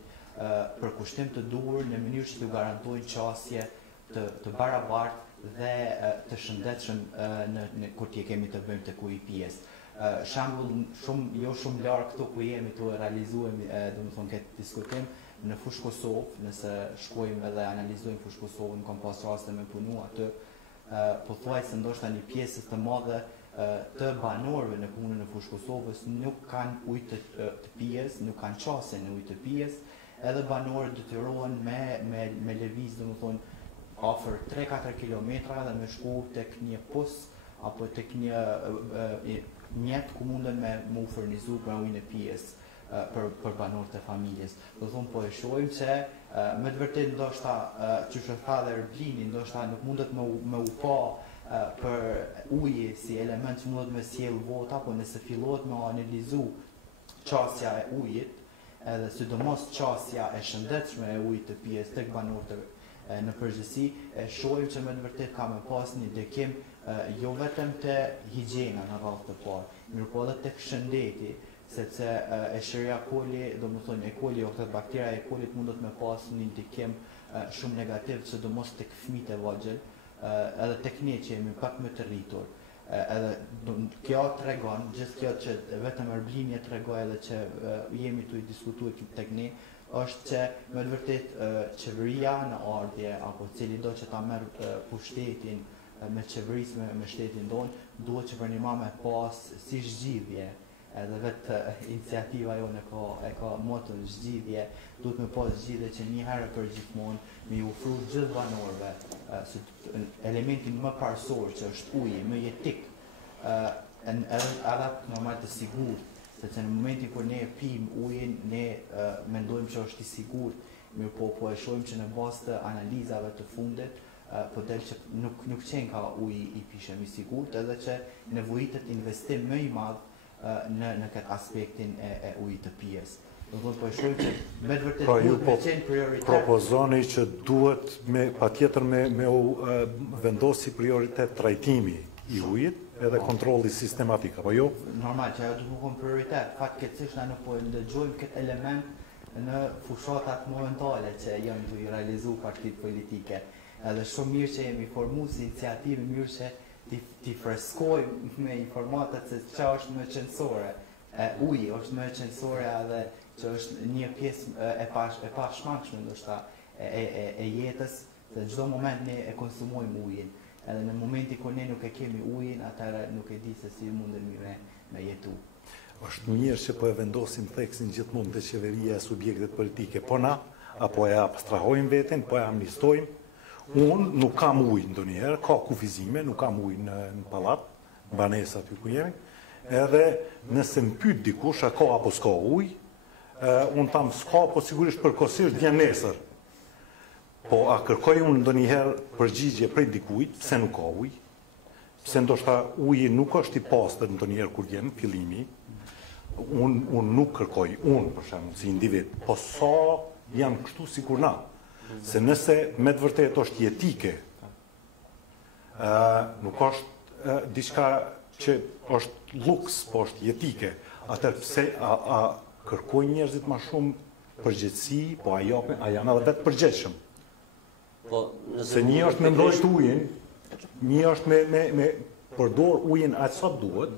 për kushtim të duhur në mënyrë që të garantojnë qasje të barabartë dhe të shëndetshëm kur t'i kemi të bëjmë tek uji I pijes. Shembull jo shumë larg këtu ku jemi tu realizuemi domethënë këtë diskutim në fushë Kosovë, nëse shkojmë edhe analizojmë fushë Kosovën, kam pas raste me punu aty, pothuajse ndoshta një pjesë të madhe të banorëve në komunën e fushë Kosovës nuk kanë ujë të pijes, nuk kanë qasje në ujë të pijes, edhe banorët detyrohen me lëviz domethënë afër 3-4 kilometra dhe me shku tek një pus apo tek një mjet ku munden me u furnizu për ujin e pijes për banorët e familjes. Do thonë po e shohim që me të vërtetë ndoshta çush e tha dhe Erblini, ndoshta nuk mundet me u pa për uji si element që mundet me sjell vota, po nëse fillohet me analizu qasja e ujit, edhe sidomos qasja e shëndetshme e ujit të pijes tek banorët në përgjithësi, e shohim që me të vërtet ka me pas një ndëkim jo vetëm te higjiena në radhë të parë, mirëpo edhe tek shëndeti, sepse Escherichia coli, domethënë E. coli ose bakteria E. coli mundet me pas një ndikim shumë negativ, sidomos tek fëmijët e vogël, edhe tek ne që jemi pak më të rritur. Edhe kjo tregon, gjithë kjo që vetëm Erblini e tregoi edhe që jemi tu I diskutuar tek ne, është që me të vërtet qeveria në ardhje apo cili do që ta merr pushtetin me qeverisë me shtetin tonë, duhet që për një me pas si zgjidhje, edhe vetë iniciativa jonë e ka moton zgjidhje, duhet me pas zgjidhje që një herë për gjithmonë me I ofru gjithë banorëve elementin më parësor që është uji, më jetik, edhe normal të sigurt, sepse në momentin kur ne pim ujin, ne mendojmë që është I sigurt, mirë po e shohim që në bazë të analizave të fundit, po del që nuk qenë ka uji I pishëm I sigurt, edhe që nevojitet investim më I madh në këtë aspektin e ujit të pijes. Do thotë po e shohim që me të vërtetë duhet me qenë prioritet. Propozoni që duhet patjetër me u vendosi prioritet trajtimi I ujit edhe kontrolli sistematik, apo jo? Normal, që ajo duhet qenë prioritet. Fatkeqësisht ne nuk po ndëgjojmë këtë element në fushatat momentale që janë të realizuar partitë politike. Edhe shumë mirë që jemi formuar si iniciativë, mirë që ti freskojmë me informatat se që është më qëndësore. Uji është më qëndësore edhe që është një pjesë e pashmangshme ndoshta e jetës, se çdo moment ne e konsumojmë ujin. Edhe në momenti kur ne nuk e kemi ujin, atëherë nuk e di se si mundemi me jetu. Është mirë që po e vendosim theksin gjithmonë te qeveria e subjektet politike, po na apo e abstrahojmë veten, po e amnistojmë. Unë nuk kam ujë ndonjëherë, ka kufizime, nuk kam ujë në pallat, në banesa aty ku jemi, edhe nëse më pyet dikush a ka apo s'ka ujë, unë tham s'ka, po sigurisht përkohësisht vjen nesër. Po a kërkoj unë ndonjëherë përgjigje prej dikujt pse nuk ka ujë? Pse ndoshta uji nuk është I pastër ndonjëherë kur vjen fillimi? Unë nuk kërkoj, unë për shembull si individ, po sa jam kështu sikur na. Se nëse me të vërtet është jetike, nuk është diçka që është luks, po është jetike, atër pse a kërkojnë njerëzit ma shumë përgjegjësi, po a janë edhe vetë përgjegjshëm. Se një është me mbrojt ujin, një është me përdor ujin atë sa duhet,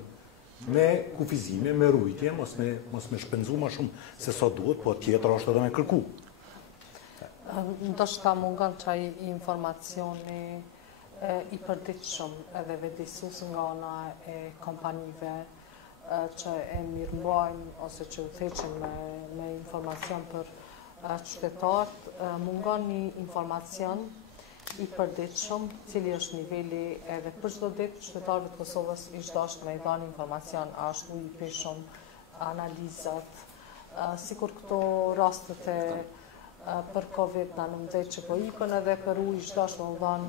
me kufizime, me rujtje, mos me shpenzu ma shumë se sa duhet, po tjetër është edhe me kërku. Ndoshta mungon çaj informacioni I përditshëm edhe vedisus nga ona e kompanive që e mirëmbajnë ose që udhëheqin me informacion për qytetarët, mungon një informacion i përditshëm, cili është niveli edhe për çdo ditë qytetarëve të Kosovës i dashur me i dhënë informacion ashtu i peshëm analizat, sikur këto rastet e për COVID-19 që po ipën edhe për u i dashur me dhënë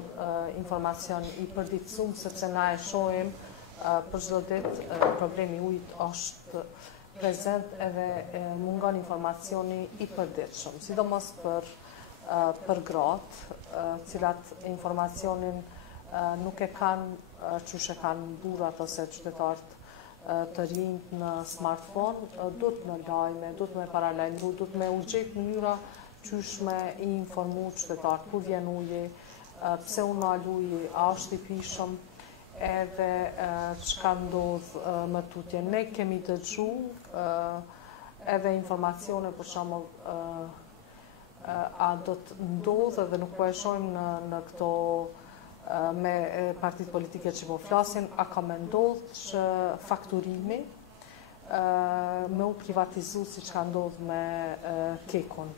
informacion i përditshëm, sepse na e shohim për çdo ditë problemi i ujit është prezent edhe mungon informacioni i përditshëm, sidomos për gratë, cilat informacionin nuk e kanë qysh e kanë burrat ose qytetarët të rinjt në smartphone, duhet me lajme, duhet me paralajmëru, duhet me u gjetë mënyra qysh me i informu qytetarët, ku vjen uji, pse u nal uji, a është i pishëm, edhe çka ndodh më tutje. Ne kemi dëgju edhe informacione për shembull a do të ndodhë dhe nuk po e shohim në këto me partitë politike që po flasin, a ka me ndodhë që fakturimi me u privatizu si që ka ndodhë me Kekun.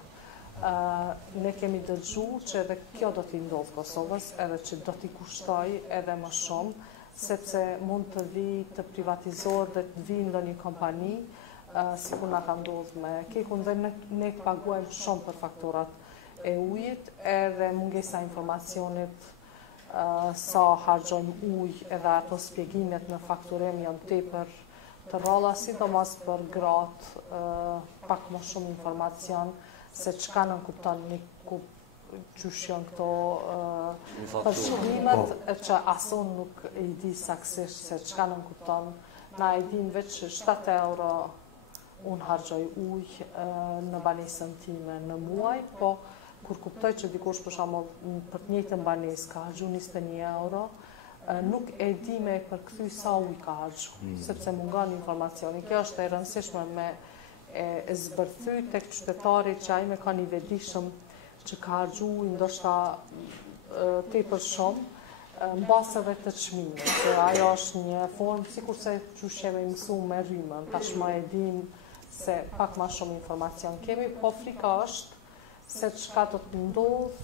Ne kemi dëgju që edhe kjo do t'i ndodhë Kosovës, edhe që do t'i kushtoj edhe më shumë, sepse mund të vi të privatizohet dhe të vi në një kompani, si ku nga ka ndodhë me Kekun, dhe ne të paguajmë shumë për fakturat e ujit, edhe mungesa informacionit sa hargjojmë uj, edhe ato spjegimet në fakturem janë tepër të ralla, sidomos për gratë, pak më shumë informacion se çka nënkupton një qysh janë këto përshkrimet, që ason nuk i di saksisht se çka nënkupton. Na i dim veç 7 euro unë hargjoj uj në banesën time në muaj, po kur kuptoj që dikush për shembull për të njëjtën banesë ka harxhu 21 euro, nuk e di me përkthy sa ujë ka harxhu, sepse mungon informacioni. Kjo është e rëndësishme me e zbërthy tek qytetari që ai me ka një vetëdijshëm që ka harxhu ndoshta tepër shumë, mbas edhe të çmimit, që ajo është një formë sikurse çush jemi mësuar me rrymën, tashmë e dim se pak ma shumë informacion kemi, po frika është se çka do të ndodhë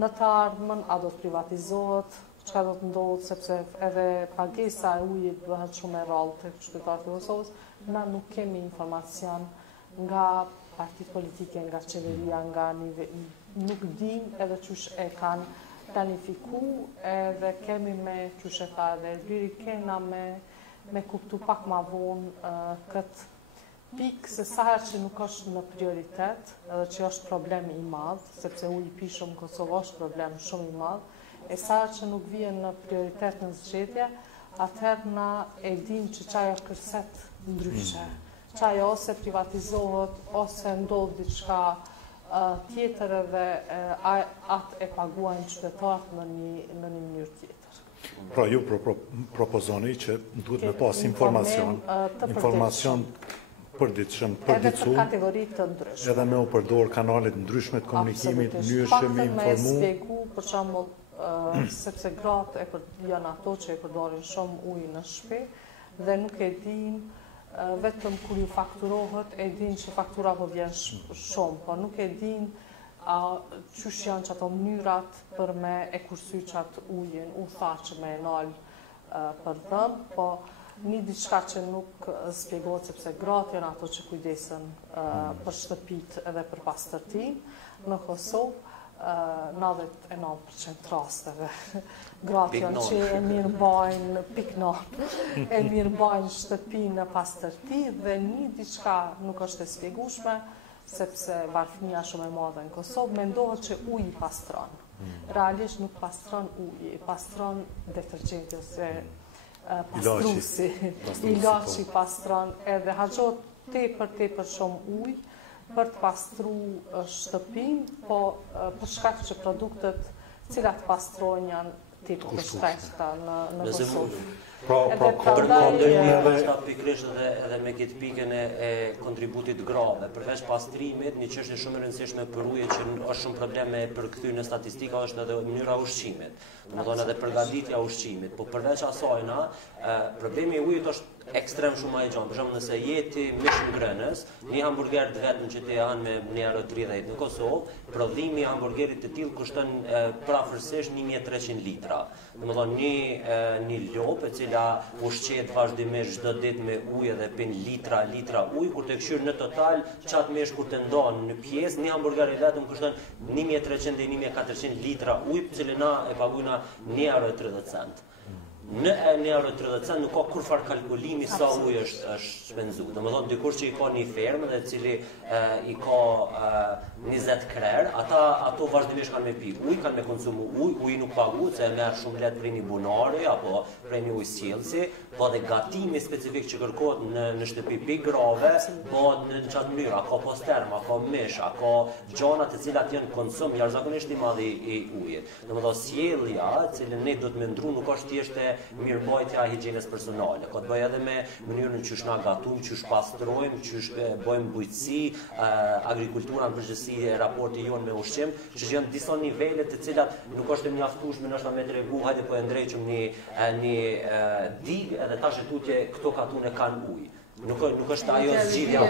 në të ardhmen, a do të privatizohet, çka do të ndodhë, sepse edhe pagesa e ujit bëhet shumë e rrallë të qytetarët e Kosovës, na nuk kemi informacion nga partitë politike, nga qeveria, nuk dim edhe qysh e kanë planifiku, edhe kemi me qysh e ka edhe Elviri, kena me kuptu pak ma vonë këtë pikë, se sa herë që nuk është në prioritet, edhe që është problem i madh, sepse uji i pishëm në Kosovë është problem shumë i madh, e sa herë që nuk vjen në prioritet në zgjedhje, atëherë na e dim që çaja kërset ndryshe. Çaja ose privatizohet, ose ndodh diçka tjetër edhe atë e paguajnë qytetarët në një mënyrë tjetër. Pra ju propozoni që duhet me pas informacion përditshëm, përditshëm, edhe për kategoritë të ndryshme. Edhe me u përdor kanalet ndryshme të komunikimit, mënyrë që me informu. Pak të me spjegu, për shembull, sepse gratë janë ato që e përdorin shumë ujë në shtëpi dhe nuk e din vetëm kur ju fakturohet, e din që faktura po vjen shumë, po nuk e din qysh janë që ato mënyrat për me e kursy qatë ujin, u tha që me e nalë për dhëmë, po një diçka që nuk spjegohet sepse gratë janë ato që kujdesen për shtëpit edhe për pastërtin. Në Kosovë, 99% rasteve gratë janë që e mirëmbajnë e mirëmbajnë shtëpinë në pastërti dhe një diçka nuk është e spjegueshme, sepse varfënia shumë e madhe në Kosovë, mendohet që uji pastron. Realisht nuk pastron uji, pastron detergjenti ose pastrusi. Ilaçi pastron edhe harxhohet tepër shumë ujë për të pastru shtëpinë, po për shkak që produktet cilat pastrojnë janë tepër të shpeshta në Kosovë. Përkëndërshta pikrisht edhe me këtë pikën e kontributit grave. Përveç pastrimit, një çështje shumë e rëndësishme për ujë që është shumë probleme përkthyer në statistika është edhe mënyra ushqimit. Domethënë edhe përgatitja e ushqimit. Po përveç asaj, problemi i ujit është ekstrem shumë ai gjon. Për shembull, nëse jeti mish ngrënës, një hamburger të vetëm që ti han me €1.30 në Kosovë, prodhimi i hamburgerit të tillë kushton prafërsisht 1300 litra. Domethënë një lopë e cila ushqehet vazhdimisht çdo ditë me ujë dhe pin litra ujë, kur të këshyr në total çat mesh kur të ndon në pjesë, një hamburger i vetëm kushton 1300 deri 1400 litra ujë, të cilën na e paguajna €1.30. Në €1.30 nuk ka kurfar kalkulimi sa ujë është shpenzuar. Domethënë dikush që i ka një fermë dhe cili i ka 20 krerë, ato vazhdimisht kanë me pi ujë, kanë me konsumu ujë nuk paguhet se merr shumë lehtë prej një bunari apo prej një ujësjellsi, po dhe gatimi specifik që kërkohet në shtëpi pi grave, bëhet në çat mënyra, ka posterma, ka mish, ka gjona të cilat janë konsum jashtëzakonisht i madh i ujit. Domethënë sjellja, cilën ne do të mendru nuk është thjesht mirëmbajtja e higjienës personale. Ka të bëjë edhe me mënyrën që na gatojmë, që pastrojmë, që bëjmë bujqësi, agrikultura në përgjithësi e raporti jonë me ushqim, që janë disa nivele të cilat nuk është e mjaftueshme ndoshta me tregu, hajde po e ndrejqëm një digë edhe tash e tutje këto katune kanë ujë. Nuk është ajo zgjidhja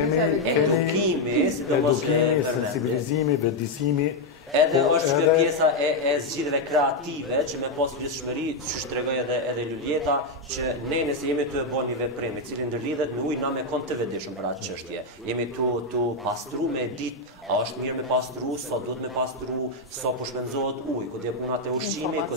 e edukimi, sidomos sensibilizimi, vetëdijsimi. Edhe është kjo pjesa e zgjidhjeve kreative që me pas vlefshmëri, që shtregoj edhe Luljeta, që ne nëse jemi të e bën një veprim i cili ndërlidhet me ujë, na me kon të vetëdijshëm për atë çështje. Jemi tu pastru me ditë, a është mirë me pastru, sa duhet me pastru, sa po shpenzohet ujë, ku dhe punat e ushqimit,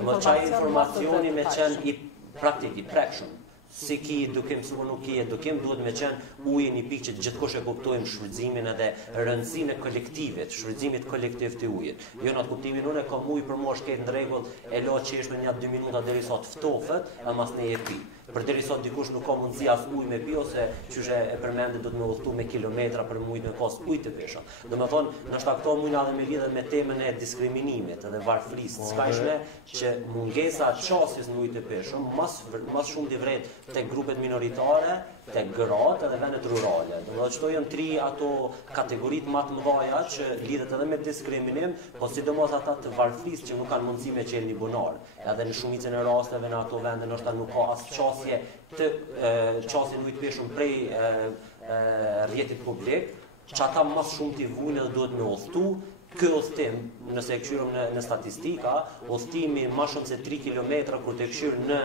më çaj informacioni me qenë i praktik, i prekshëm. Si ki edukim, si nuk ki edukim, duhet me qenë ujë një pikë që gjithkosh e kuptojmë shfrytëzimin edhe rëndësinë e kolektivit, shfrytëzimit kolektiv të ujit. Jo në atë kuptimin unë e kam ujë për mua shket në rregull, e la qeshme një 2 minuta derisa të ftofet, e mas ne e pi. Për derisa dikush nuk ka mundësi as ujë me pi ose qyshe e përmendet do të më udhëtu me kilometra për mujt me pas ujë të peshëm. Domethënë, ndoshta këto mujna edhe me lidhet me temën e diskriminimit edhe varfërisë të skajshme që mungesa e çastjes në ujë të peshëm mas shumë i vret tek grupet minoritare, tek gratë edhe vendet rurale. Domethënë çto janë tri ato kategoritë më të mëdha që lidhet edhe me diskriminim, po sidomos ata të varfërisë që nuk kanë mundësi me qenë një bunar. Edhe në shumicën e rasteve në ato vende ndoshta nuk ka as çastje të çastje ujit të peshëm prej rrjetit publik, që ata më shumë t'i vujnë dhe duhet me udhëtu. Ky udhëtim, nëse e këshyrëm në statistika, udhëtimi më shumë se 3 kilometra kur të këshyrë në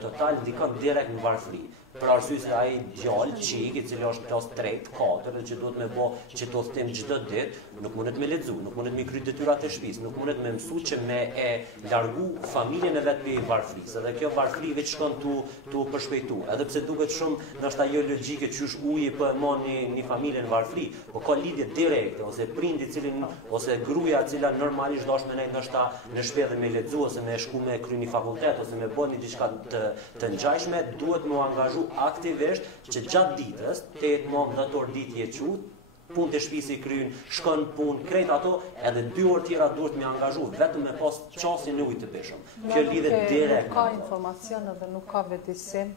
total ndikon direkt në varfëri. Për arsye se ai djalë çik i cili është klas 3-4 dhe që duhet me bë që të udhëtim çdo ditë, nuk mundet me lexu, nuk mundet me kry detyrat e shtëpisë, nuk mundet me mësu që me e largu familjen e vet me varfërisë. Dhe kjo varfëri veç shkon tu përshpejtu. Edhe pse duket shumë ndoshta jo logjike që uji po e mon një familje në varfëri, po ka lidhje direkte ose prindi i cili ose gruaja e cila normalisht dashme ne ndoshta në shtëpi me lexu ose me shku me kry një fakultet ose me bën diçka të ngjashme, duhet me u angazhu aktivisht që gjatë ditës, 8 muaj dator ditë e qut, punë të shtëpisë i kryen, shkon punë, krejt ato, edhe 2 orë tjera duhet me angazhu vetëm me pas çastin e ujit të peshëm. Kjo lidhet direkt. Nuk ka informacion edhe nuk ka vetësim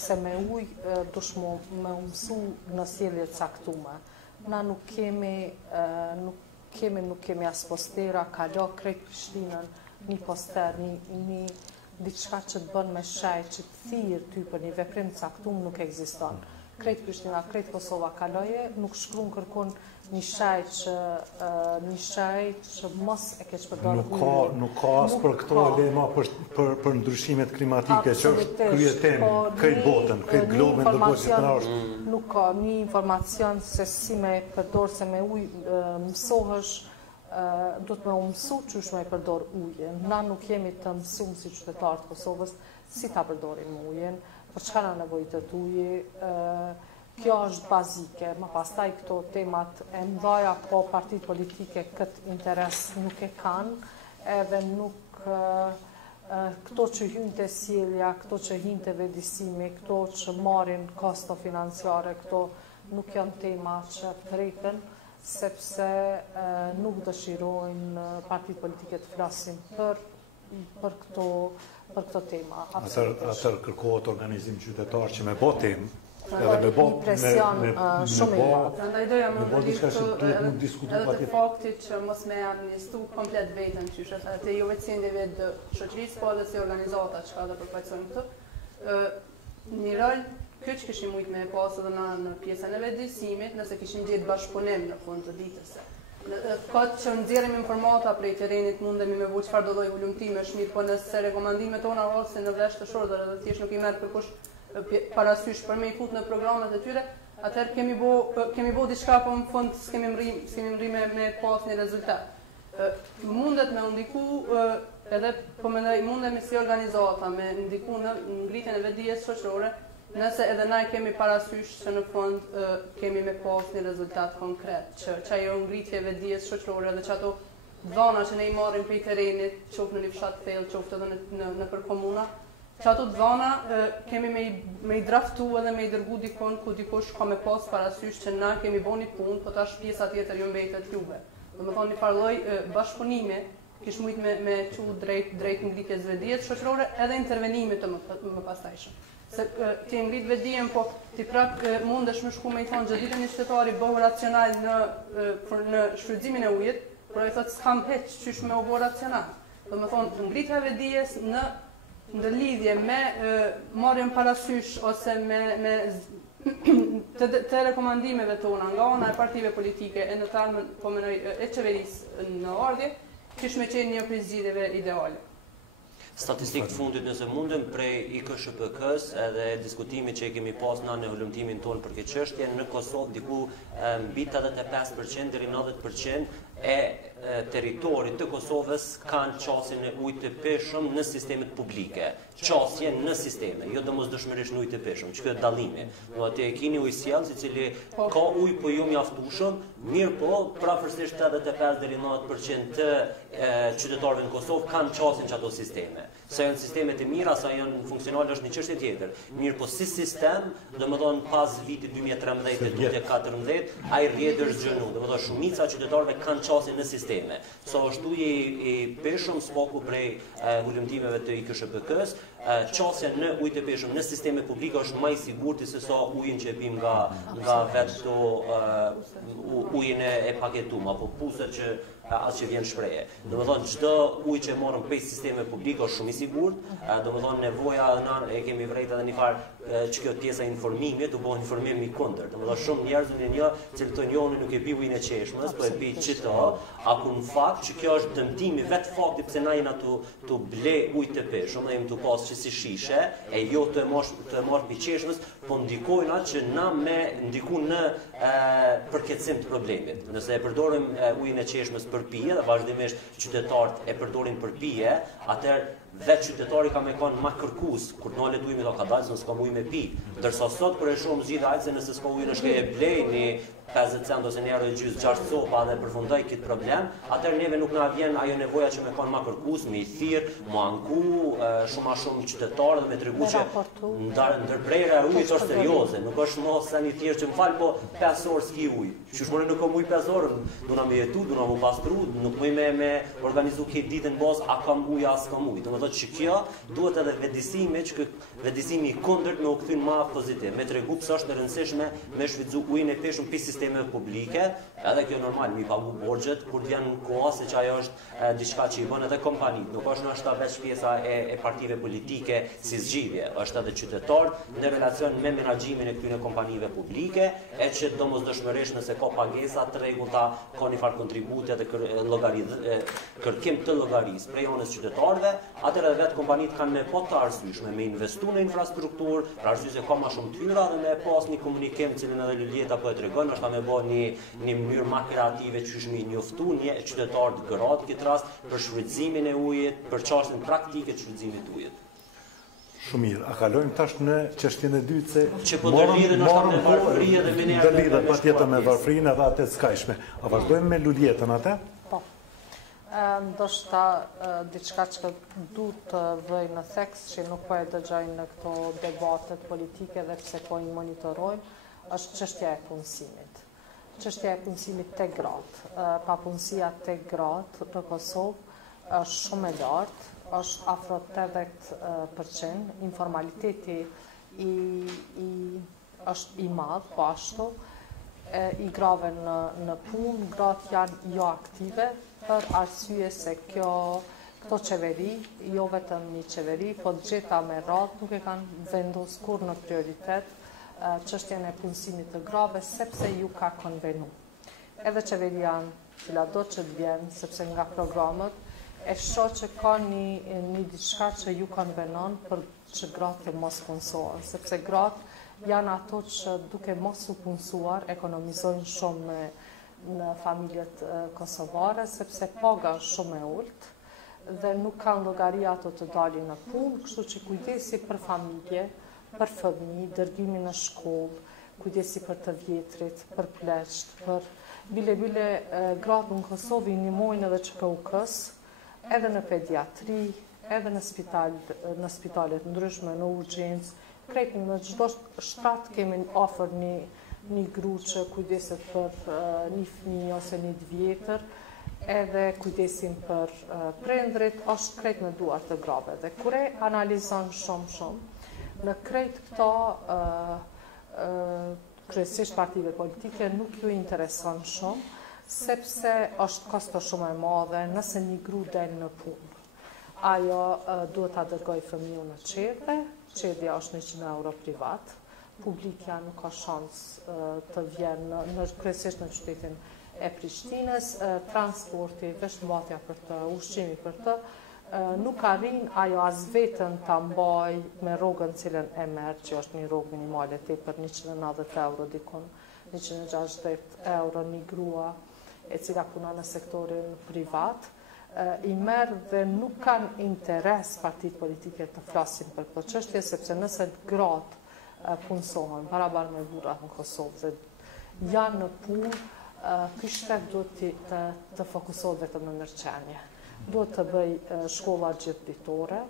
se me ujë dush me mësu në sjellje të caktuar. Na nuk kemi as postera, ka la krejt Prishtinën, një poster, një diçka që të bën me shaj, që të thirr ty për një veprim të caktuar nuk ekziston. Krejt Prishtina, krejt Kosova kaloje, nuk shkruan kërkon një shaj që mos e keq përdorur. Nuk ka as për këto lema për ndryshimet klimatike që është kryetem krejt botën, krejt globin do të thotë. Nuk ka një informacion se si me përdor se me ujë mësohesh. Do të me mësu që është me përdor ujën. Na nuk jemi të mësumë si qytetarë të Kosovës si ta përdorim ujën, për çka na nevojitet uji. Kjo është bazike, më pastaj këto temat e mdhaja po partitë politike këtë interes nuk e kanë, edhe nuk këto që hynë të sjellja, këto që hynë të vetëdijsimi, këto që marrin kosto financiare, këto nuk janë tema që tërheqën, sepse nuk dëshirojnë partitë politike të flasin për këto tema. Atër kërkohet organizim qytetar që me bo temë, edhe me bo presion shumë i madh. Prandaj doja më edhe të faktit që mos me amnestu komplet vetën qysh, te jo vetë sendeve të shoqërisë, po edhe si organizata që ka të përfaqësojnë këtë. një rol këtë që kishim mujt me pas edhe në pjesën e vetëdijsimit, nëse kishim gjetë bashkëpunim në fund të ditës. Këtë që nxjerrim informata prej terrenit mundemi me vuj çfarë do lloj hulumtimi është mirë, po nëse rekomandimet tona ose në vesh të shordhër edhe thjesht nuk i merr kërkush parasysh për me i fut në programet e tyre, atëherë kemi bo diçka, po në fund s'kemi mri me pas një rezultat. Mundet me ndiku edhe po mendoj mundemi si organizata me ndiku në ngritjen e vetëdijes shoqërore, nëse edhe na kemi parasysh që në fund kemi me pas një rezultat konkret, që ajo ngritje vetëdijes shoqërore dhe që ato dhona që ne i marrim prej terrenit, qoftë në një fshat thellë, qoftë edhe në për komuna, që ato dhona kemi me i draftu edhe me i dërgu dikon ku dikush ka me pas parasysh që na kemi bo një punë, po tash pjesa tjetër ju mbetet juve. Do me thonë një farloj bashkëpunime, kish mujt me qu drejt ngritjes vetëdijes shoqërore edhe intervenimit të më pastajshëm. Se ti ngrit vetëdijen, po ti prap mundesh më shku me i thonë gjatë ditën një qytetari bëhu racional në shfrytëzimin e ujit, por ai thotë s'kam heq qysh me u bë racional. Do me thonë ngritja e vetëdijes në lidhje me marrjen parasysh ose me të rekomandimeve tona nga ana e partive politike e në termën po menoj e qeverisë në ardhje, kish me qenë një prej zgjidhjeve ideale. Statistikë të fundit nëse mundem prej IKSHPK-s edhe diskutimi që kemi pas në hulumtimin tonë për këtë çështje në Kosovë diku mbi 85% deri 90% e teritorit të Kosovës kanë qasjen e ujit të peshëm në sistemet publike. Qasje në sisteme, jo domosdoshmërisht në ujë të peshëm, që këtë dallimi. Do të keni ujësjellës i cili ka ujë po jo mjaftueshëm, mirë po prapërsisht 85 deri 90% të qytetarëve në Kosovë kanë qasjen që ato sisteme. Sa janë sistemet e mira, sa janë funksionale është një çështje tjetër. Mirë po si sistem, domethënë pas vitit 2013 e 2014, ai rrjedhë është zgjënu. Domethënë shumica e qytetarëve kanë qasjen në sisteme. So ashtu i peshëm spoku prej hulumtimeve të IKSHPK-s, qasja në ujë të peshëm në sisteme publike është më i sigurt se sa ujin që e pim nga vetë ujin e paketuar apo pusët që atë që vjen shpreje. Domethënë çdo ujë që marrëm prej sisteme publike është shumë i sigurt, domethënë nevoja e kemi vërejtë edhe një farë që kjo pjesa e informimit, u bën informim i kundërt. Domethënë shumë njerëz në një që thonë joni nuk e pi ujin e qeshmës, po e pi çito, apo në fakt që kjo është dëmtimi vetë fakti pse na jena tu ble ujë të peshëm, ne jemi tu pas që si shishe, e jo të e marr pi qeshmës, po ndikojnë atë që na me ndikon në përkeçim të problemit. Nëse e përdorim ujin e qeshmës për pije dhe vazhdimisht qytetarët e përdorin për pije, atëherë vetë qytetari ka me kanë ma kërkus, kur në alet ujme do ka dalë, se nësë ka ujme me pi. Dërsa sot për e shumë zhjithë ajtë se nëse s'ka ujme në shke e blej një 50 cent ose një euro e gjysë 6 copa dhe përfundoj këtë problem, atër neve nuk na vjen ajo nevoja që me kanë ma kërkus, me i thirë, me anku, shumë a shumë qytetarë dhe me të regu që ndërprejre e ujit është serioze, nuk është mos sa një thirë që më falë, po 5 orë s'ki ujë. Që shmone nuk kam ujë 5 orë, duna me jetu, duna me pastru, nuk me organizu këtë ditën bos, a kam ujë, a s'kam ujë. Dhe që kjo duhet edhe vetëdijsimi i kundërt me u kthyn më pozitiv, me tregu pse është e rëndësishme me shfrytzu ujin e peshëm pi sistemeve publike, edhe kjo normal mi pagu borxhet kur vjen koha se që ajo është diçka që i bën edhe kompanitë, nuk është ashta veç pjesa e partive politike si zgjidhje, është edhe qytetarët në relacion me menaxhimin e këtyre kompanive publike, e që domosdoshmërisht nëse ka pagesa të rregullta, ka një farë kontributi dhe kërkim të llogarisë prej anës qytetarëve, atëherë vetë kompanitë kanë me po të arsyeshme me investu në infrastrukturë, për arsye se ka më shumë tyra dhe me pas një komunikim cilin edhe Lulieta po e tregon, është me bë një mënyrë më kreative që është njoftu një qytetar të gratë këtë rast për shfrytëzimin e ujit, për çështjen praktike të shfrytëzimit të ujit. Shumë mirë, a kalojmë tash në çështjen e dytë se që po ndërlidhen është me varfëri dhe me ne. Ndërlidhen patjetër me varfërinë edhe atë skajshme. A vazhdojmë me Lulietën atë? Ndoshta diçka që duhet të vëj në theks që nuk po e dëgjoj në këto debatet politike dhe pse po i monitorojmë, është çështja e punësimit. Çështja e punësimit te gratë. Papunësia te gratë në Kosovë është shumë e lartë, është afro 80%, informaliteti është i madh, po ashtu i grave në punë, gratë janë jo aktive, për arsye se kjo këto qeveri, jo vetëm një qeveri, po të gjitha me radhë nuk e kanë vendosur kur në prioritet çështjen e punësimit të grave, sepse ju ka konvenu. Edhe qeveria cila do që të vjen, sepse nga programet, e shoh që ka një diçka që ju konvenon për që gratë të mos punësohen, sepse gratë janë ato që duke mos u punësuar, ekonomizojnë shumë në familjet kosovare, sepse paga shumë e ulët, dhe nuk kanë llogari ato të dalin në punë, kështu që kujdesi për familje, për fëmijë, dërgimin në shkollë, kujdesi për të vjetrit, për pleqt, për bile gratë në Kosovë ndihmojnë edhe ÇKUK-s, edhe në pediatri, edhe në spitalet ndryshme, në urgjencë, krejt në çdo shtrat kemi ofër një gru që kujdeset për një fëmijë ose një të vjetër, edhe kujdesin për prindrit, është krejt në duart të grave. Dhe kur e analizon shumë, në krejt këto kryesisht partive politike nuk ju intereson shumë, sepse është kosto shumë e madhe nëse një gru del në punë. Ajo duhet ta dërgoj fëmijën në qerdhe, qerdhja është 100 euro privat, publikja nuk ka shans të vjen kryesisht në qytetin e Prishtinës, transporti, veshmbatja për të, ushqimi për të, nuk arrin ajo as vetën ta mbaj me rrogën cilën e merr, që është një rrogë minimale tepër 190 euro dikon, 160 euro një grua e cila punon në sektorin privat, i merr dhe nuk kanë interes partitë politike të flasin për këtë çështje, sepse nëse gratë punësohen barabar me burrat në Kosovë dhe janë në punë, ky shtet duhet të fokusohet vetëm në ndërqenie. Duhet të bëj shkolla gjithditore,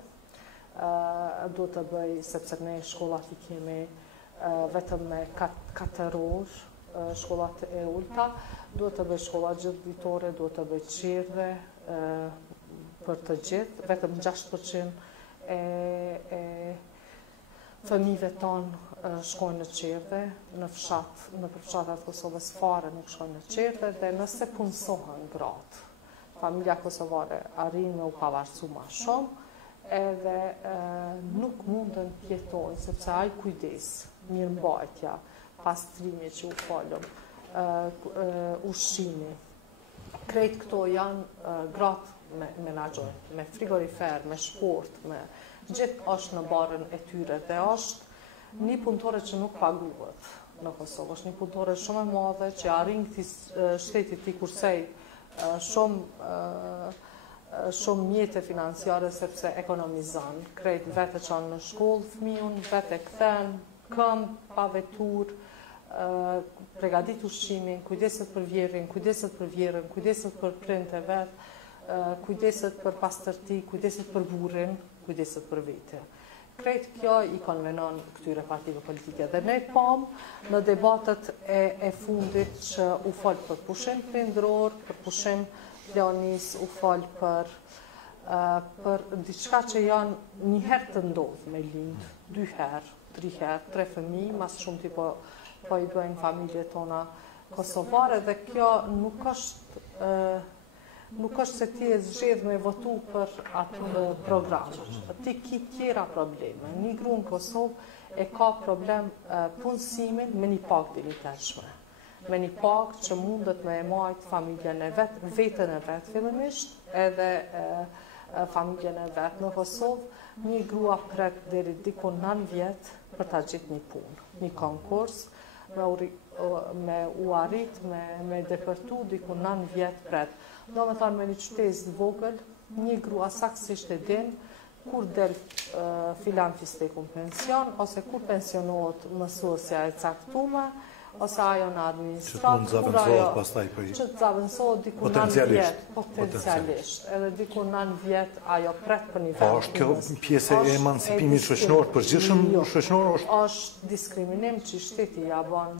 duhet të bëj, sepse ne shkollat i kemi vetëm me 4 orë, shkollat e ulta, duhet të bëj shkolla gjithditore, duhet të bëj qerdhe për të gjithë, vetëm 6% e fëmijëve tonë shkojnë në qerdhe, në fshatat Kosovës fare nuk shkojnë në qerdhe, dhe nëse punësohen gratë, familja kosovare arrin me u pavarësu ma shumë, edhe nuk mundën të jetojnë, sepse ai kujdes, mirëmbajtja, pastrimi që u folëm, ushqimi. Krejt këto janë gratë menaxhojnë, me frigorifer, me shport, me gjithë është në barën e tyre, dhe është një punëtore që nuk paguhet në Kosovë, është një punëtore shumë e madhe që arrin këtij shtetit të kursej shumë mjete financiare, sepse ekonomizon, krejt vete qanë në shkollë fëmijën, vete kthen, këmbë, pa vetur, pregadit ushqimin, kujdeset për vjerin, kujdeset për vjerën, kujdeset për prindët e vet, kujdeset për pastërti, kujdeset për burrin, kujdeset për vete. Krejt kjo i konvenon këtyre partive politike. Dhe ne pam në debatet e fundit që u fol për pushim prindror, për pushim planis, u fol për diçka që janë një herë të ndodhë me lind, 2 herë, 3 herë, 3 fëmijë, mas shumë ti po i bëjnë familje tona kosovare, dhe kjo nuk është se ti e zgjedh me votu për atë program. Ti ki tjera probleme. Një gru në Kosovë e ka problem punësimin me një pagë të ligjshme. Me një pagë që mundet me e majtë familjen e vetë, vetën e vetë fillimisht, edhe familjen e vetë në Kosovë. Një grua pret deri diku 9 vjetë për ta gjetë një punë, një konkurs, me u arrit, me depërtu diku 9 vjetë pret. Do me thonë me një qytetës të vogël, një grua saktësisht e din kur del filan fistekun pension, ose kur pensionohet mësuesja e caktuar, ose ajo në administrat, që të zavënsohet diku 9 vjetë, potencialisht, edhe diku 9 vjetë ajo pret për një vend. Është kjo pjesë e emancipimit shoqëror përgjithshëm shoqëror është diskriminim që shteti ja bën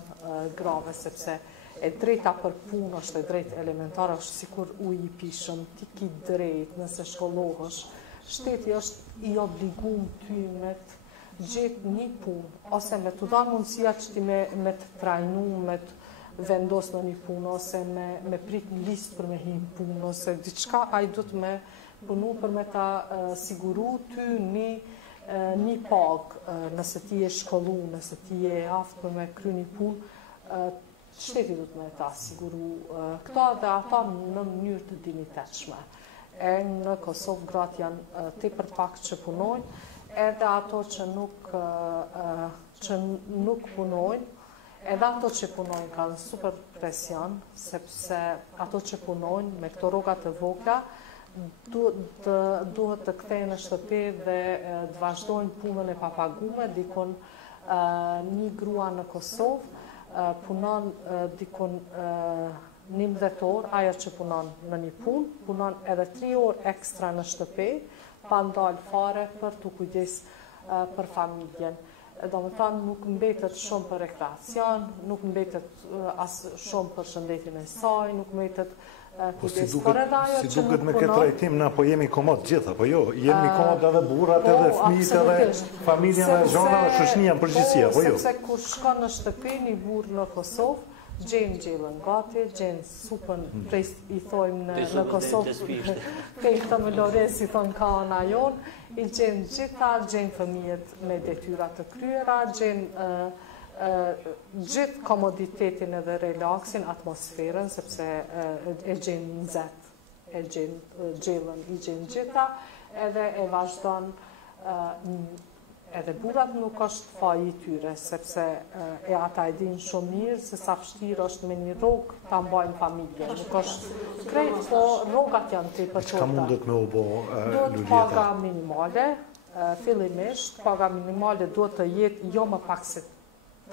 grave, sepse e drejta për punë është e drejtë elementare, është sikur ujë i pishëm, ti ki drejt nëse shkollohesh. Shteti është i obliguar ty me të gjetë një punë, ose me të dhanë mundësia që ti me të trajnu, me të vendos në një punë, ose me prit një listë për me hi në punë, ose diçka ai duhet punu për me ta siguru ty një pagë, nëse ti e shkollu, nëse ti e aftë për me kry një punë, shteti du të me ta siguru këta dhe ata në mënyrë të dinitetshme. Në Kosovë gratë janë tepër pak që punojnë, edhe ato që nuk punojnë, edhe ato që punojnë kanë super presion, sepse ato që punojnë me këto rrogat e vogla duhet të kthehen në shtëpi dhe të vazhdojnë punën e papagume. Dikon një grua në Kosovë punon dikon 11 orë, ajo që punon në një punë, punon edhe 3 orë ekstra në shtëpi, pa ndalë fare për të kujdes për familjen. Do më thanë, nuk mbetet shumë për rekreacion, nuk mbetet as shumë për shëndetin e saj, nuk mbetet kujdes për edhe ajo që nuk punon. Si duket me këtë trajtim, na po jemi komod gjitha, po jo, jemi komod edhe burrat, edhe fëmijët, edhe familjen e zhona, shoqënia në përgjithësi, po jo. Sepse kur shkon në shtëpi një burr në Kosovë, gjenë gjellën gati, gjenë supën, i thojmë në Kosovë, pejtë të më lores, i thonë ka ana jonë, i gjenë gjitha, gjenë fëmijët me detyrat të kryera, gjenë gjithë komoditetin edhe relaksin, atmosferën, sepse e gjenë nxehtë, e gjenë gjellën, i gjenë gjitha, edhe e vazhdon edhe burrat nuk është faji tyre, sepse ata e dinë shumë mirë se sa vështirë është me një rrogë ta mbajnë familjen. Nuk është krejt, po rrogat janë tepër çka mundet me u bë Lulieta? Duhet paga minimale, fillimisht paga minimale duhet të jetë jo më pak se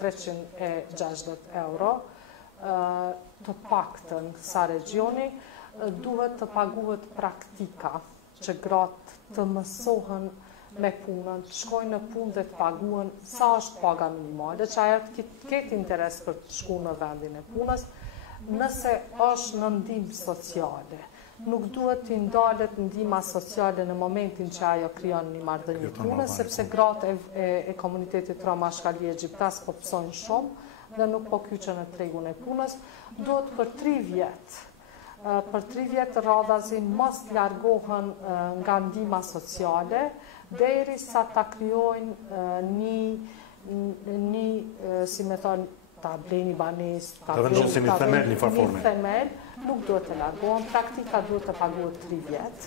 360 euro, të paktën sa regioni, duhet të paguhet praktika, që gratë të mësohen me punën, të shkojnë në punë dhe të paguen sa është paga minimale, që ajo të ketë interes për të shku në vendin e punës, nëse është në ndihmë sociale. Nuk duhet të ndalet ndihma sociale në momentin që ajo krijon një marrëdhënie pune, sepse gratë e komunitetit Roma Shkalie Egjiptas po pësojnë shumë dhe nuk po kyçen në tregun e punës, duhet për 3 vjetë. Për 3 vjetë radhazi mos largohen nga ndihma sociale, derisa ta krijojnë një si me thonë, ta blejnë banesë, ta vendosin një themel, një farforme. Një themel, nuk duhet të largohen, praktika duhet të paguhet 3 vjetë.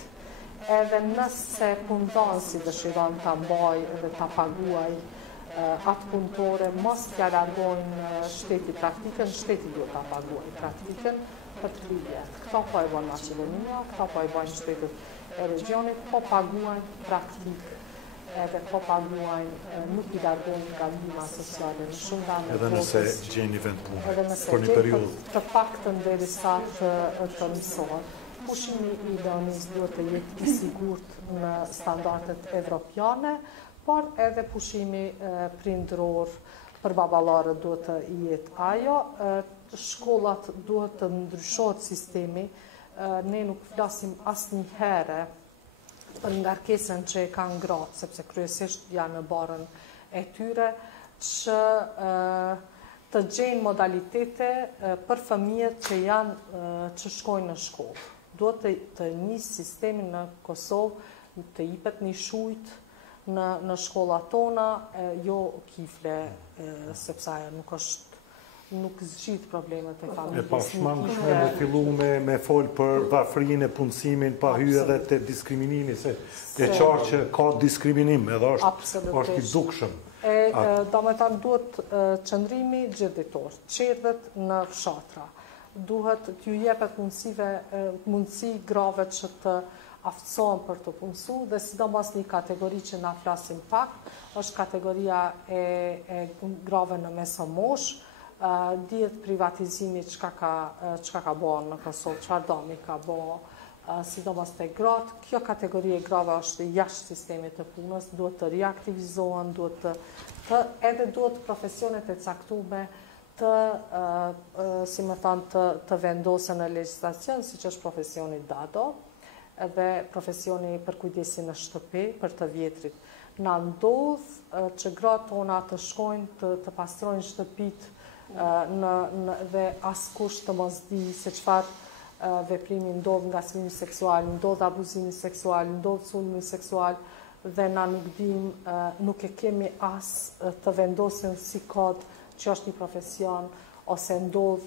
Edhe nëse punëdhënësi dëshiron ta mbajë dhe ta paguaj atë punëtore, mos t'ja largojnë shteti praktikën, shteti duhet ta paguaj praktikën për 3 vjetë. Këta po e bën Maqedonia, këta po e bën shtetet e regionit, po paguajnë praktikë, edhe po paguajnë, nuk i largojnë nga ndihma sociale në shumë vende. Edhe nëse gjejnë një vend pune, edhe nëse për një periudhë. Të paktën derisa të mësohen. Pushimi i Leonis duhet të jetë i sigurt në standardet evropiane, por edhe pushimi prindëror për baballarët duhet të jetë ajo. Shkollat duhet të ndryshohet sistemi. Ne nuk flasim asnjëherë për ngarkesën që e kanë gratë, sepse kryesisht janë në barën e tyre, që të gjejnë modalitete për fëmijët që shkojnë në shkollë. Duhet të njësë sistemin në Kosovë, të jipet një shujt në shkollat tona, jo kifle, sepse ajo nuk zgjidh problemet e familjes. E pashmangshme me fillu me folë për varfërinë e punësimin, pa hyrë edhe të diskriminimi, se e qartë që ka diskriminim, edhe është i dukshëm. Do me thënë duhet qëndrimi gjithditor, qerdhet në fshatra. Duhet t'ju jepet mundësi grave që të aftësohen për të punësu, dhe sidomos një kategori që na flasim pak, është kategoria e grave në mesomosh, dihet privatizimi çka ka bën në Kosovë, çfarë dëmi ka bën, sidomos te gratë. Kjo kategori e grave është jashtë sistemit të punës, duhet të riaktivizohen, edhe duhet profesionet e caktuara të vendosen në legjislacion, siç është profesioni dado, edhe profesioni për kujdesin në shtëpi për të vjetrit. Na ndodh që gratë tona të shkojnë të pastrojnë shtëpitë dhe askush të mos di se çfarë veprimi, ndodh ngacmimi seksual, ndodh abuzimi seksual, ndodh sulmi seksual, dhe na nuk dim, nuk e kemi as të vendosin si kod që është një profesion, ose ndodh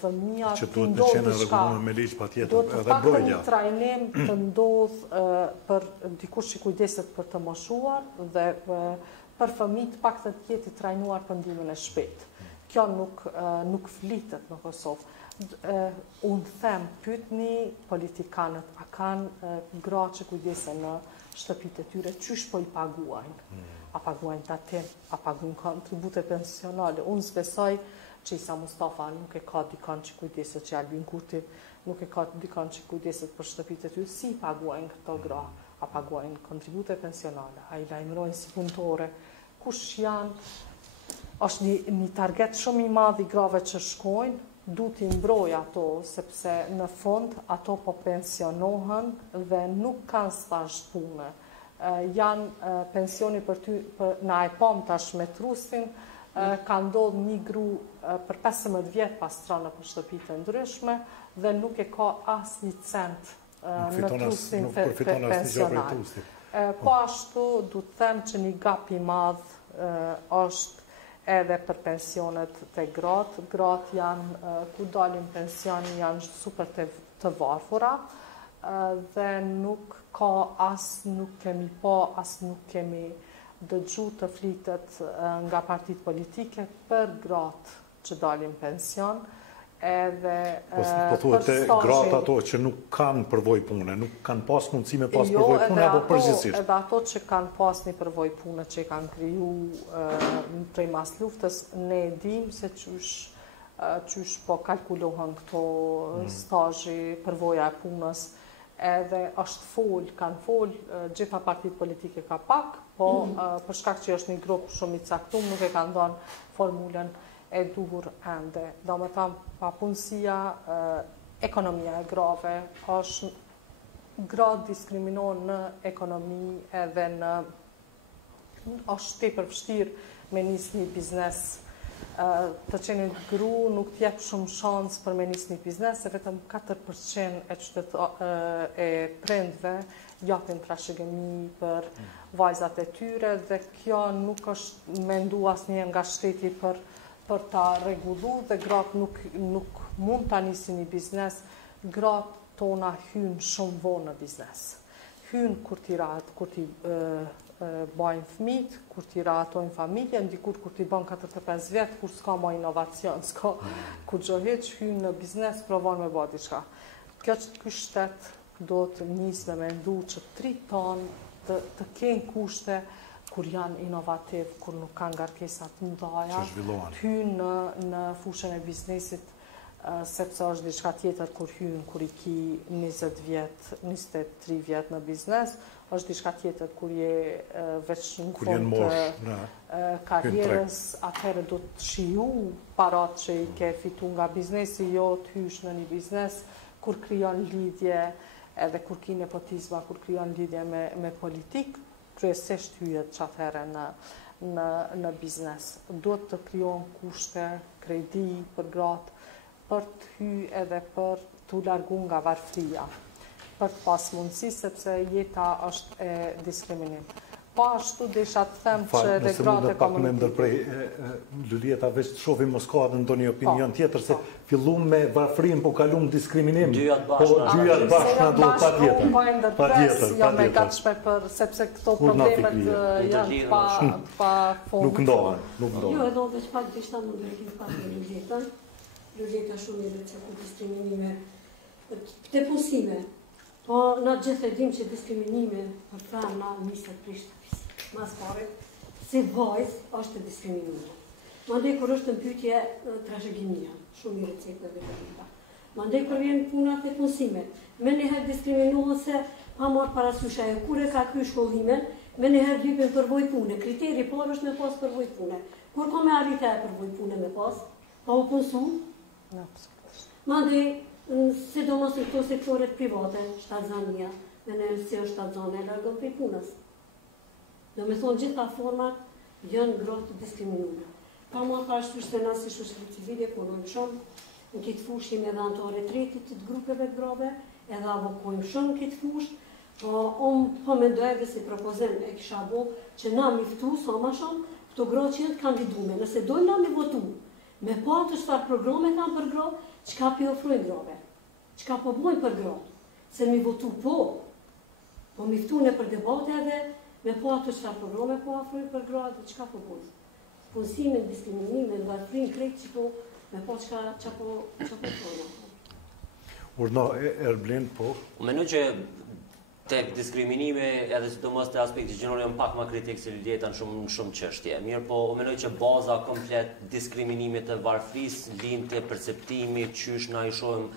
fëmija, që duhet të qenë rregulluar me ligj patjetër, edhe brojja. Do të pak trajnim të ndodh për dikush që kujdeset për të moshuar dhe për fëmijët pak të jetë i trajnuar për ndihmën e shpejtë. Kjo nuk flitet në Kosovë. Unë them, pyetni politikanët, a kanë gra që kujdesen në shtëpitë e tyre, qysh po i paguajnë? A paguajnë tatim, a paguajnë kontribute pensionale? Unë s'besoj që Isa Mustafa nuk e ka dikon që kujdeset, që Albin Kurti nuk e ka dikon që kujdeset për shtëpitë e tyre. Si i paguajnë këto gra? A paguajnë kontribute pensionale? A i lajmërojnë si punëtore? Kush janë? Është një target shumë i madh i grave që shkojnë, du t'i mbroj ato, sepse në fund ato po pensionohen dhe nuk kanë stazh pune. Janë pensioni për ty, na e pom tash me trusin, ka ndodhur një gru për 15 vjet pastrone për shtëpitë e ndryshme dhe nuk e ka as një cent në trusin pensional. Po ashtu du të them që një gap i madh është edhe për pensionet të gratë. Gratë janë, ku dalin pensioni, janë super të varfura dhe nuk ka nuk kemi nuk kemi dëgju të flitet nga partitë politike për gratë që dalin pension. Po thuhet gratë ato që nuk kanë përvojë pune, nuk kanë pas mundësi me pas përvojë pune apo përgjithsisht? Edhe ato që kanë pas një përvojë pune që kanë kriju prej mas luftës, ne e dim se qysh po kalkulohen këto stazhi, përvoja e punës, edhe është kanë fol, gjitha partitë politike ka pak, po për shkak që është një grup shumë i caktuar, nuk e kanë dhënë formulën e duhur ende. Do me thamë, papunësia, ekonomia e grave, është gratë diskriminohen në ekonomi edhe është tepër vështirë me nisë një biznes. Të qenit gru nuk t'jep shumë shansë për me nisë një biznes, se vetëm 4% e prindve japin trashëgimi për vajzat e tyre dhe kjo nuk është mendu asnjë nga shteti për ta rregullu dhe gratë nuk mund ta nisin një biznes. Gratë tona hynë shumë vonë në biznes. Hynë kur t'i bajnë fëmijët, kur t'i rahatojnë familjen, dikur kur t'i bën 45 vjet, kur s'ka ma inovacion, s'ka kur gjohet, hynë në biznes, provon me bë diçka. Ky shtet do të nisë me mendu që 3 tonë të kenë kushte kur janë inovativ, kur nuk kanë ngarkesat mëdha, hynë në fushën e biznesit, sepse është diçka tjetër kur hynë, kur i ki 20 vjet, 23 vjet në biznes, është diçka tjetër kur je veç në fund të karrierës, atëherë do të shiju parat që i ke fitu nga biznesi, jo të hysh në një biznes, kur krijon lidhje, edhe kur ki nepotizma, kur krijon lidhje me politikë, kryesisht hyjet që atëherë në biznes. Duhet të krijon kushte, kredi për gratë, për të hy edhe për të largu nga varfria, për të pas mundësi, sepse jeta është e diskriminim. Po ashtu desha të them që edhe gratë e komunitet. Me ndërprej Lulieta, veç të shohim mos ka edhe ndonjë opinion tjetër, se fillum me varfrim, po kalum diskriminim, po dyjat bashkë në duhet patjetër. Po e ndërpres, jam e gatshme për, sepse këto problemet janë pa fond. Nuk ndohen. Jo, edhe veç pak dishta më ndërkim pak me Lulietën. Lulieta shumë i dhe që ku diskriminime të punësime. Po, na gjithë e dim që diskriminime për femna nisët prej shtëpis. Mas pare, si vajzë është të diskriminuar. Mandej kur është në pyetje trashëgimia, shumë i recekte dhe të mandej kur vjen punat e punësime, me njëherë diskriminuar se pa marrë parasysh ajo kur e ka kryer shkollimin, me njëherë lypen përvojë pune. Kriteri por është me pas përvojë pune. Kur ka me arritë e përvojë pune me pas, pa u punësu, mandej sidomos në këto sektoret private, shtatzania, dhe në si është shtatzane, e largon prej punës. Do me thonë gjitha format janë gratë të diskriminuar. Pa marrë parasysh se na si shoqëri civile punojmë shumë, në këtë fushë jemi edhe anëtare tretit të grupeve të grave, edhe avokojmë shumë në këtë fushë, unë po mendoj edhe si propozim e kisha bo që na miftu sa ma shumë këto gra që janë të kandidume. Nëse dojnë na mi votu, me pa të çfarë programe kanë për gra, çka pi ofrojnë grave, çka po bojnë për gra, se mi votu po miftu në për debate edhe me pa të çfarë programe po ofrojnë për gra dhe çka po bojnë. Punësimin, diskriminimin, varfrin, krejt që po me pa çka po thonë. Urna, Erblin, po? Unë mendoj që tek diskriminimi edhe sidomos te aspekti gjinor janë pak më kritik se lidhet shumë çështje. Mirë, po unë mendoj që baza komplet diskriminimit të varfrisë lind te perceptimi qysh na i shohim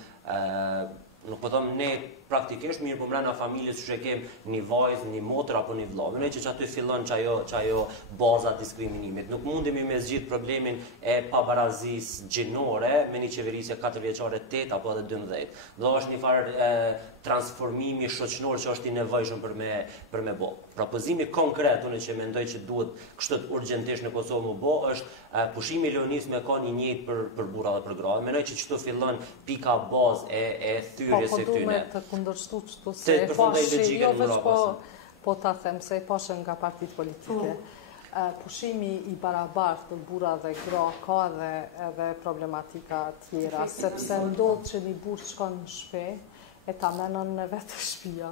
nuk po them ne praktikisht, mirë po mbrana familjes që e kem një vajzë, një motër apo një vëlla. Mendoj që aty fillon çajo baza diskriminimit. Nuk mundemi me zgjidh problemin e pabarazisë gjinore me një qeverisje 4 vjeçare 8 apo edhe 12. Do është një farë transformimi shoqëror që është i nevojshëm për me bë. Propozimi konkret unë që mendoj që duhet kështu urgjentisht në Kosovë më bë është pushimi leonis me ka një njëjtë për burra dhe për gra. Mendoj që çto fillon pika bazë e thyrjes së këtyre. Të kundërshtu çto se e pashi, jo veç po ta them se e pashën nga partitë politike. Pushimi i barabartë të burra dhe gra ka edhe problematika tjera, sepse ndodh që një burr shkon në shtëpi e ta menon në vetë shtëpia,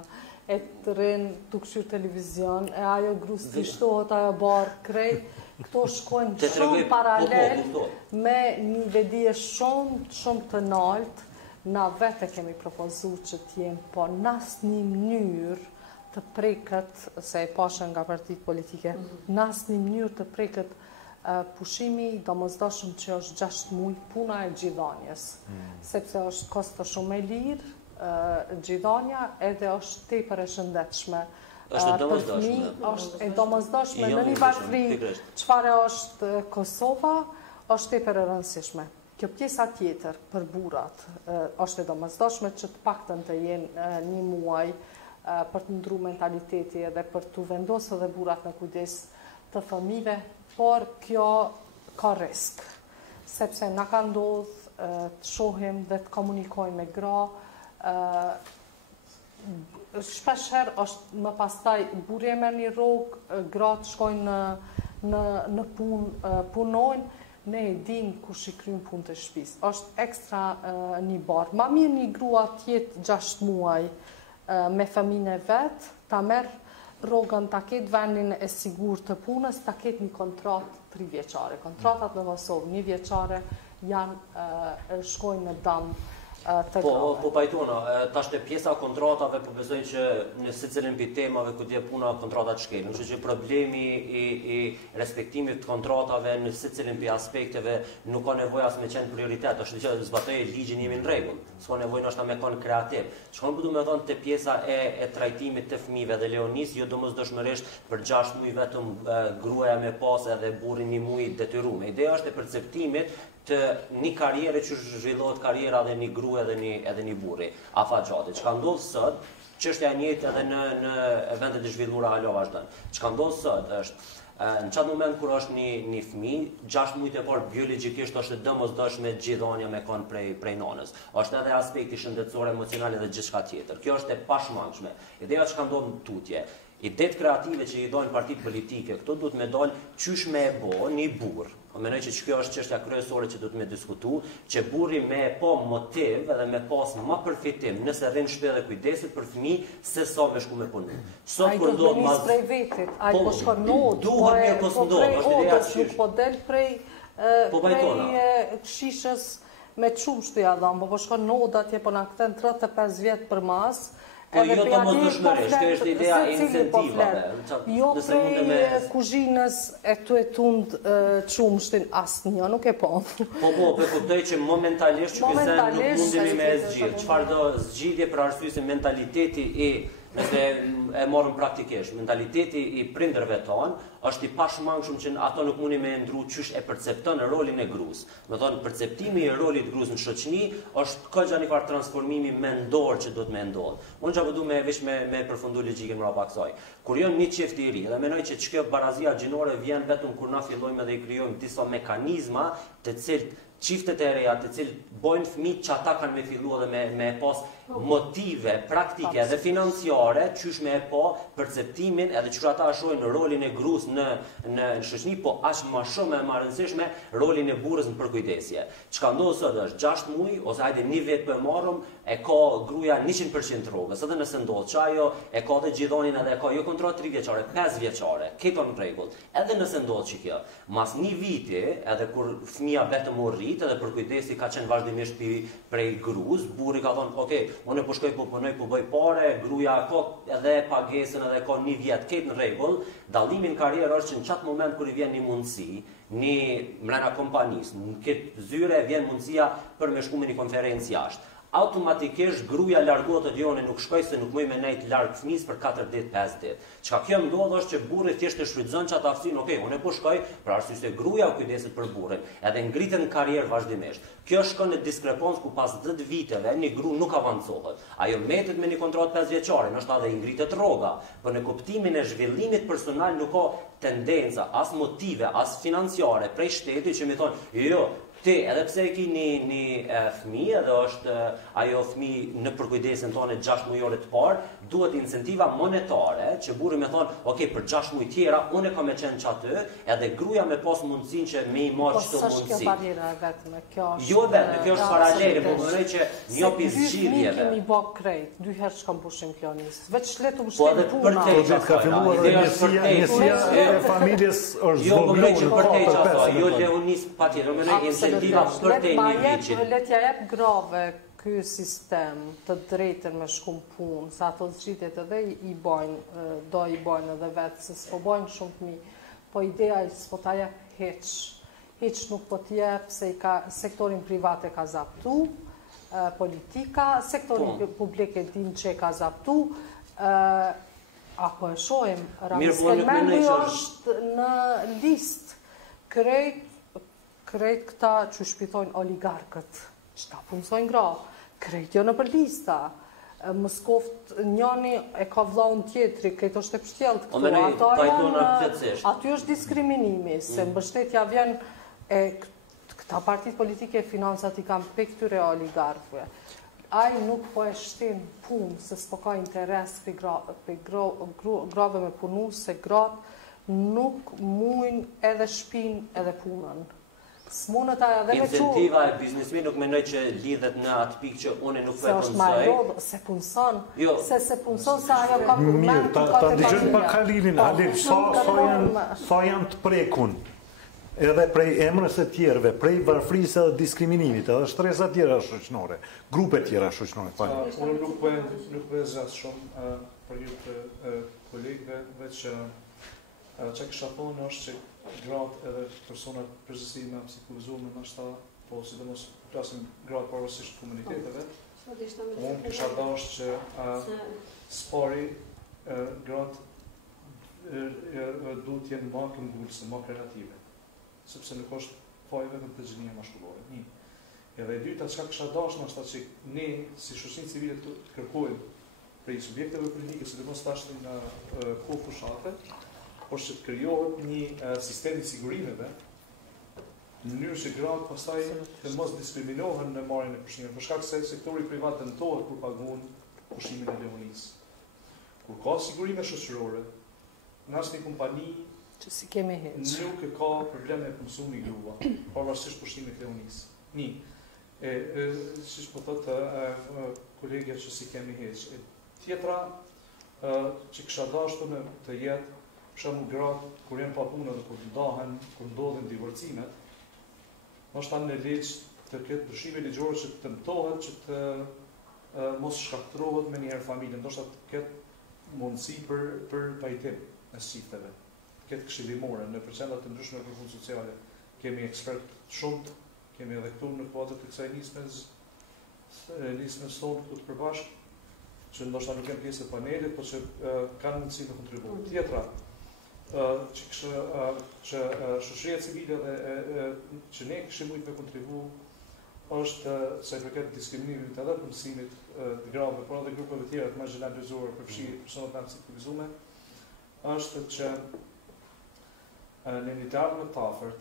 e të rinë të këshur televizion, e ajo grus të shtohet, ajo barë krejt, këto shkojnë shumë paralel me një vedije shumë të naltë, na vetë kemi propozu që t'jenë, po nas një mënyrë të prekët, se e pashën nga partitë politike, nas një mënyrë të prekët pushimi domosdoshëm që është 6 muaj puna e gjithanjes, sepse është kosto shumë e lirë, gjithanja edhe është tepër e shëndetshme. Është e domosdoshme në një varfëri çfarë është Kosova, është tepër e rëndësishme. Kjo pjesa tjetër për burrat është e domosdoshme që të paktën të jenë një muaj për të ndryshuar mentaliteti edhe për të vendosur edhe burrat në kujdes të fëmijëve, por kjo ka risk, sepse na ka ndodhur të shohim dhe të komunikojmë me gra. Shpesher është më pastaj burri e merr një rrogë, gratë shkojnë në punë, punojnë, ne e dim kush i kryen punët e shtëpisë. Është ekstra një barë. Ma mirë një grua tjetë 6 muaj me fëmijën e vet, ta merr rrogën, ta ketë vendin e sigurt të punës, ta ketë një kontratë 3 vjeçare. Kontratat në Kosovë 1 vjeçare janë shkojnë në dam. Po pajtona, tash te pjesa kontratave po besoj që në secilin mbi temave ku dje puna kontratat shkelën. Kështu që problemi i respektimit të kontratave në secilin mbi aspekteve nuk ka nevojë as me qenë prioritet, është që zbatoj ligjin jemi në rregull. S'ka nevojë ndoshta me kon kreativ. Çka do të thonë te pjesa e trajtimit të fëmijëve dhe leonis, jo domosdoshmërisht për 6 muaj vetëm gruaja me pas edhe burri 1 muaj detyruar. Ideja është e perceptimit të një karriere që zhvillohet karriera dhe një grua edhe një burri afatgjati. Çka ndodh sot, çështja e njëjtë edhe në eventet e zhvilluara alo vazhdon. Çka ndodh sot është në çat moment kur është një fëmijë, 6 muaj e parë biologjikisht është domosdoshme gjithënia me kon prej nanës. Është edhe aspekti shëndetësor, emocional dhe gjithçka tjetër. Kjo është e pashmangshme. Ideja çka ndodh në tutje. Idetë kreative që i dojnë partitë politike, këto duhet me dalë qysh me e bo një burr. Mendoj që kjo është çështja kryesore që duhet me diskutu, që burri me po motiv edhe me pas më përfitim nëse rrin shtëpi dhe kujdeset për fëmijë se sa me shku me punu. Sot kur do të prej vetit, ai po shkon nod, duhet mirë po s'ndodh, është ideja që po del prej kshishës me çumshtu ja dham, po shkon nod atje po na kthen 35 vjet për mas. Po jo domosdoshmërisht, kjo është ideja e incentivave. Jo prej kuzhinës e tu e tund çumshtin asnjë, nuk e po. Po kuptoj që momentalisht që kësaj nuk mundemi me zgjidh. Çfarë do zgjidhje për arsye se mentaliteti nëse e morëm praktikisht, mentaliteti i prindërve tonë është i pashmangshëm që ato nuk mundi me ndru qysh e percepton rolin e gruas. Do thonë perceptimi i rolit gruas në shoqëni është këllë një farë transformimi mendor që do të me ndodhë. Unë që du me vesh me përfundu logjikën mrapa kësaj. Kur jon një çift i ri, dhe mendoj që kjo barazia gjinore vjen vetëm kur na fillojmë dhe i krijojmë disa mekanizma të cilët çiftet e reja të cilë bojnë fëmijë që ata kanë me fillu edhe me pas motive praktike dhe financiare, qysh me e pa perceptimin edhe qysh ata shohin rolin e grus në shoqëni, po aq më shumë e më rëndësishme rolin e burrës në përkujdesje. Çka ndodh sot është 6 muaj ose hajde një vit po e marrëm, e ka gruaja 100% rrogës, edhe nëse ndodh që ajo e ka të gjithonin edhe e ka jo kontratë 3 vjeçare, 5 vjeçare, këto në rregull. Edhe nëse ndodh që kjo, mas një viti, edhe kur fëmia vetëm u rrit, edhe përkujdesi ka qenë vazhdimisht prej grus, burri ka thonë, "Ok, unë po shkoj po punoj, po bëj pare", gruaja ka edhe pagesën edhe ka një vjet këtë në rregull. Dallimi në karrierë është që në çat moment kur i vjen një mundësi, një mrena kompanisë, në këtë zyre vjen mundësia për me shku me një konferencë jashtë. Automatikisht gruaja largohet të jone, nuk shkoj se nuk mëj me nejt larg fëmis për 4 ditë, 5 ditë. Çka kjo ndodh është që burri thjesht e shfrytëzon çata aftësinë, "Ok, unë po shkoj për arsye se gruaja u kujdeset për burrin", edhe ngritet në karrierë vazhdimisht. Kjo shkon në diskrepancë ku pas 10 viteve një gru nuk avancohet. Ajo mbetet me një kontratë 5 vjeçare, ndoshta edhe i ngritet rroga, por në kuptimin e zhvillimit personal nuk ka tendenca, as motive, as financiare prej shtetit që më thonë, "Jo, ti, edhe pse e ki një fëmijë, edhe është ajo fëmijë në përkujdesjen tonë 6 mujore të parë, duhet incentiva monetare që burri me thonë, "Ok, për 6 muaj tjera unë kam me qenë çatë", edhe gruaja me pas mundësinë që me i marrë çdo Po mundësi. s'është kjo barriera vetëm, kjo është. Jo vetëm, kjo është paralele, po më që një zgjidhjeve. Ne kemi bë krejt, 2 herë shkam pushim klonis. Veç letu më Po edhe shkojnë për puna. te Ka filluar njësia e familjes është Jo, më zvogluar që në për te 4-5. jo Leonis patjetër, më incentiva për te një vitit. Let ja jep grave ky sistem të drejtën me shkum punë, sa ato zgjidhjet edhe i bojnë, do i bojnë edhe vetë, se s'po bojnë shumë fëmijë, po ideja i s'po ta jep hiç nuk po t'jep, se i ka sektorin privat e ka zaptu, politika, sektorin publik e din që e ka zaptu, apo e shohim, Ramis Kelmendi është në listë krejt këta që shpitojnë oligarkët, që ta punësojnë gra, krejt jo në për lista, Mëskoft njani e ka vllaun tjetri, këtë është e pështjellët këtu, aty është diskriminimi, se mbështetja vjen e këta partit politike e finansat i kam pe këtyre oligarkëve. Ai nuk po e shtin punë, se s'po ka interes për grave me punu, se gratë nuk mujnë edhe shpinë edhe punën. S'munët aja dhe me që... Incentiva e biznesmi nuk menoj që lidhet në atë pikë që une nuk po e punësoj. Se punëson, se punëson se ajo ka përmen... Mirë, ta ndigjën pa Halilin, Halil, sa janë të prekun, edhe prej emrës e tjerve, prej varfrisë edhe diskriminimit, edhe shtresa tjera shoqënore, grupe tjera shoqënore. Unë nuk po e zas shumë për ju të kolegëve, veç që kësha thonë është që gratë edhe personat përgjithësi me psikozume në ashta, po sidomos plasim gratë parësisht komuniteteve, unë kisha dashur që spari gratë duhet jenë më këmbgulse, më kreative, sepse nuk është fajë vetëm të gjënia mashkullore. Edhe e dyta, çka kisha dashur është që ne si shoqëri civile të kërkojmë prej subjekteve politike, sidomos tash në kohë fushate, por që të krijohet një sistem i sigurimeve, në mënyrë që gratë pastaj të mos diskriminohen në marrjen e pushimeve, për shkak se sektori privat tentohet kur paguën pushimin e Leonisë. Kur ka sigurime shoqërore, në asnjë kompani që si kemi heq. Nuk e ka probleme e punësumi grua, pavarësisht pushimit të Leonisë. Siç po thotë kolegja që si kemi heq. Tjetra që kisha dashur të jetë për shembull gratë kur janë pa punë dhe kur ndahen, kur ndodhin divorcimet, ndoshta në ligj të ketë ndryshime ligjore që të tentohet që të mos shkaktrohet me njëherë familje, ndoshta të ketë mundësi për pajtim mes çifteve, të ketë këshillimore në përqenda të ndryshme për punë sociale. Kemi ekspert shumë, kemi edhe këtu në kuadër të kësaj nismës tonë këtu të përbashkët, që ndoshta nuk janë pjesë e panelit, por që kanë mundësi të kontribuojnë. Tjetra, që shoqëria civile dhe që ne kishim mujtë me kontribu është sa i përket diskriminimit edhe punësimit të grave, por edhe grupeve tjera të marginalizuar përfshirë personat me psikozume, është që në një dialog më të afërt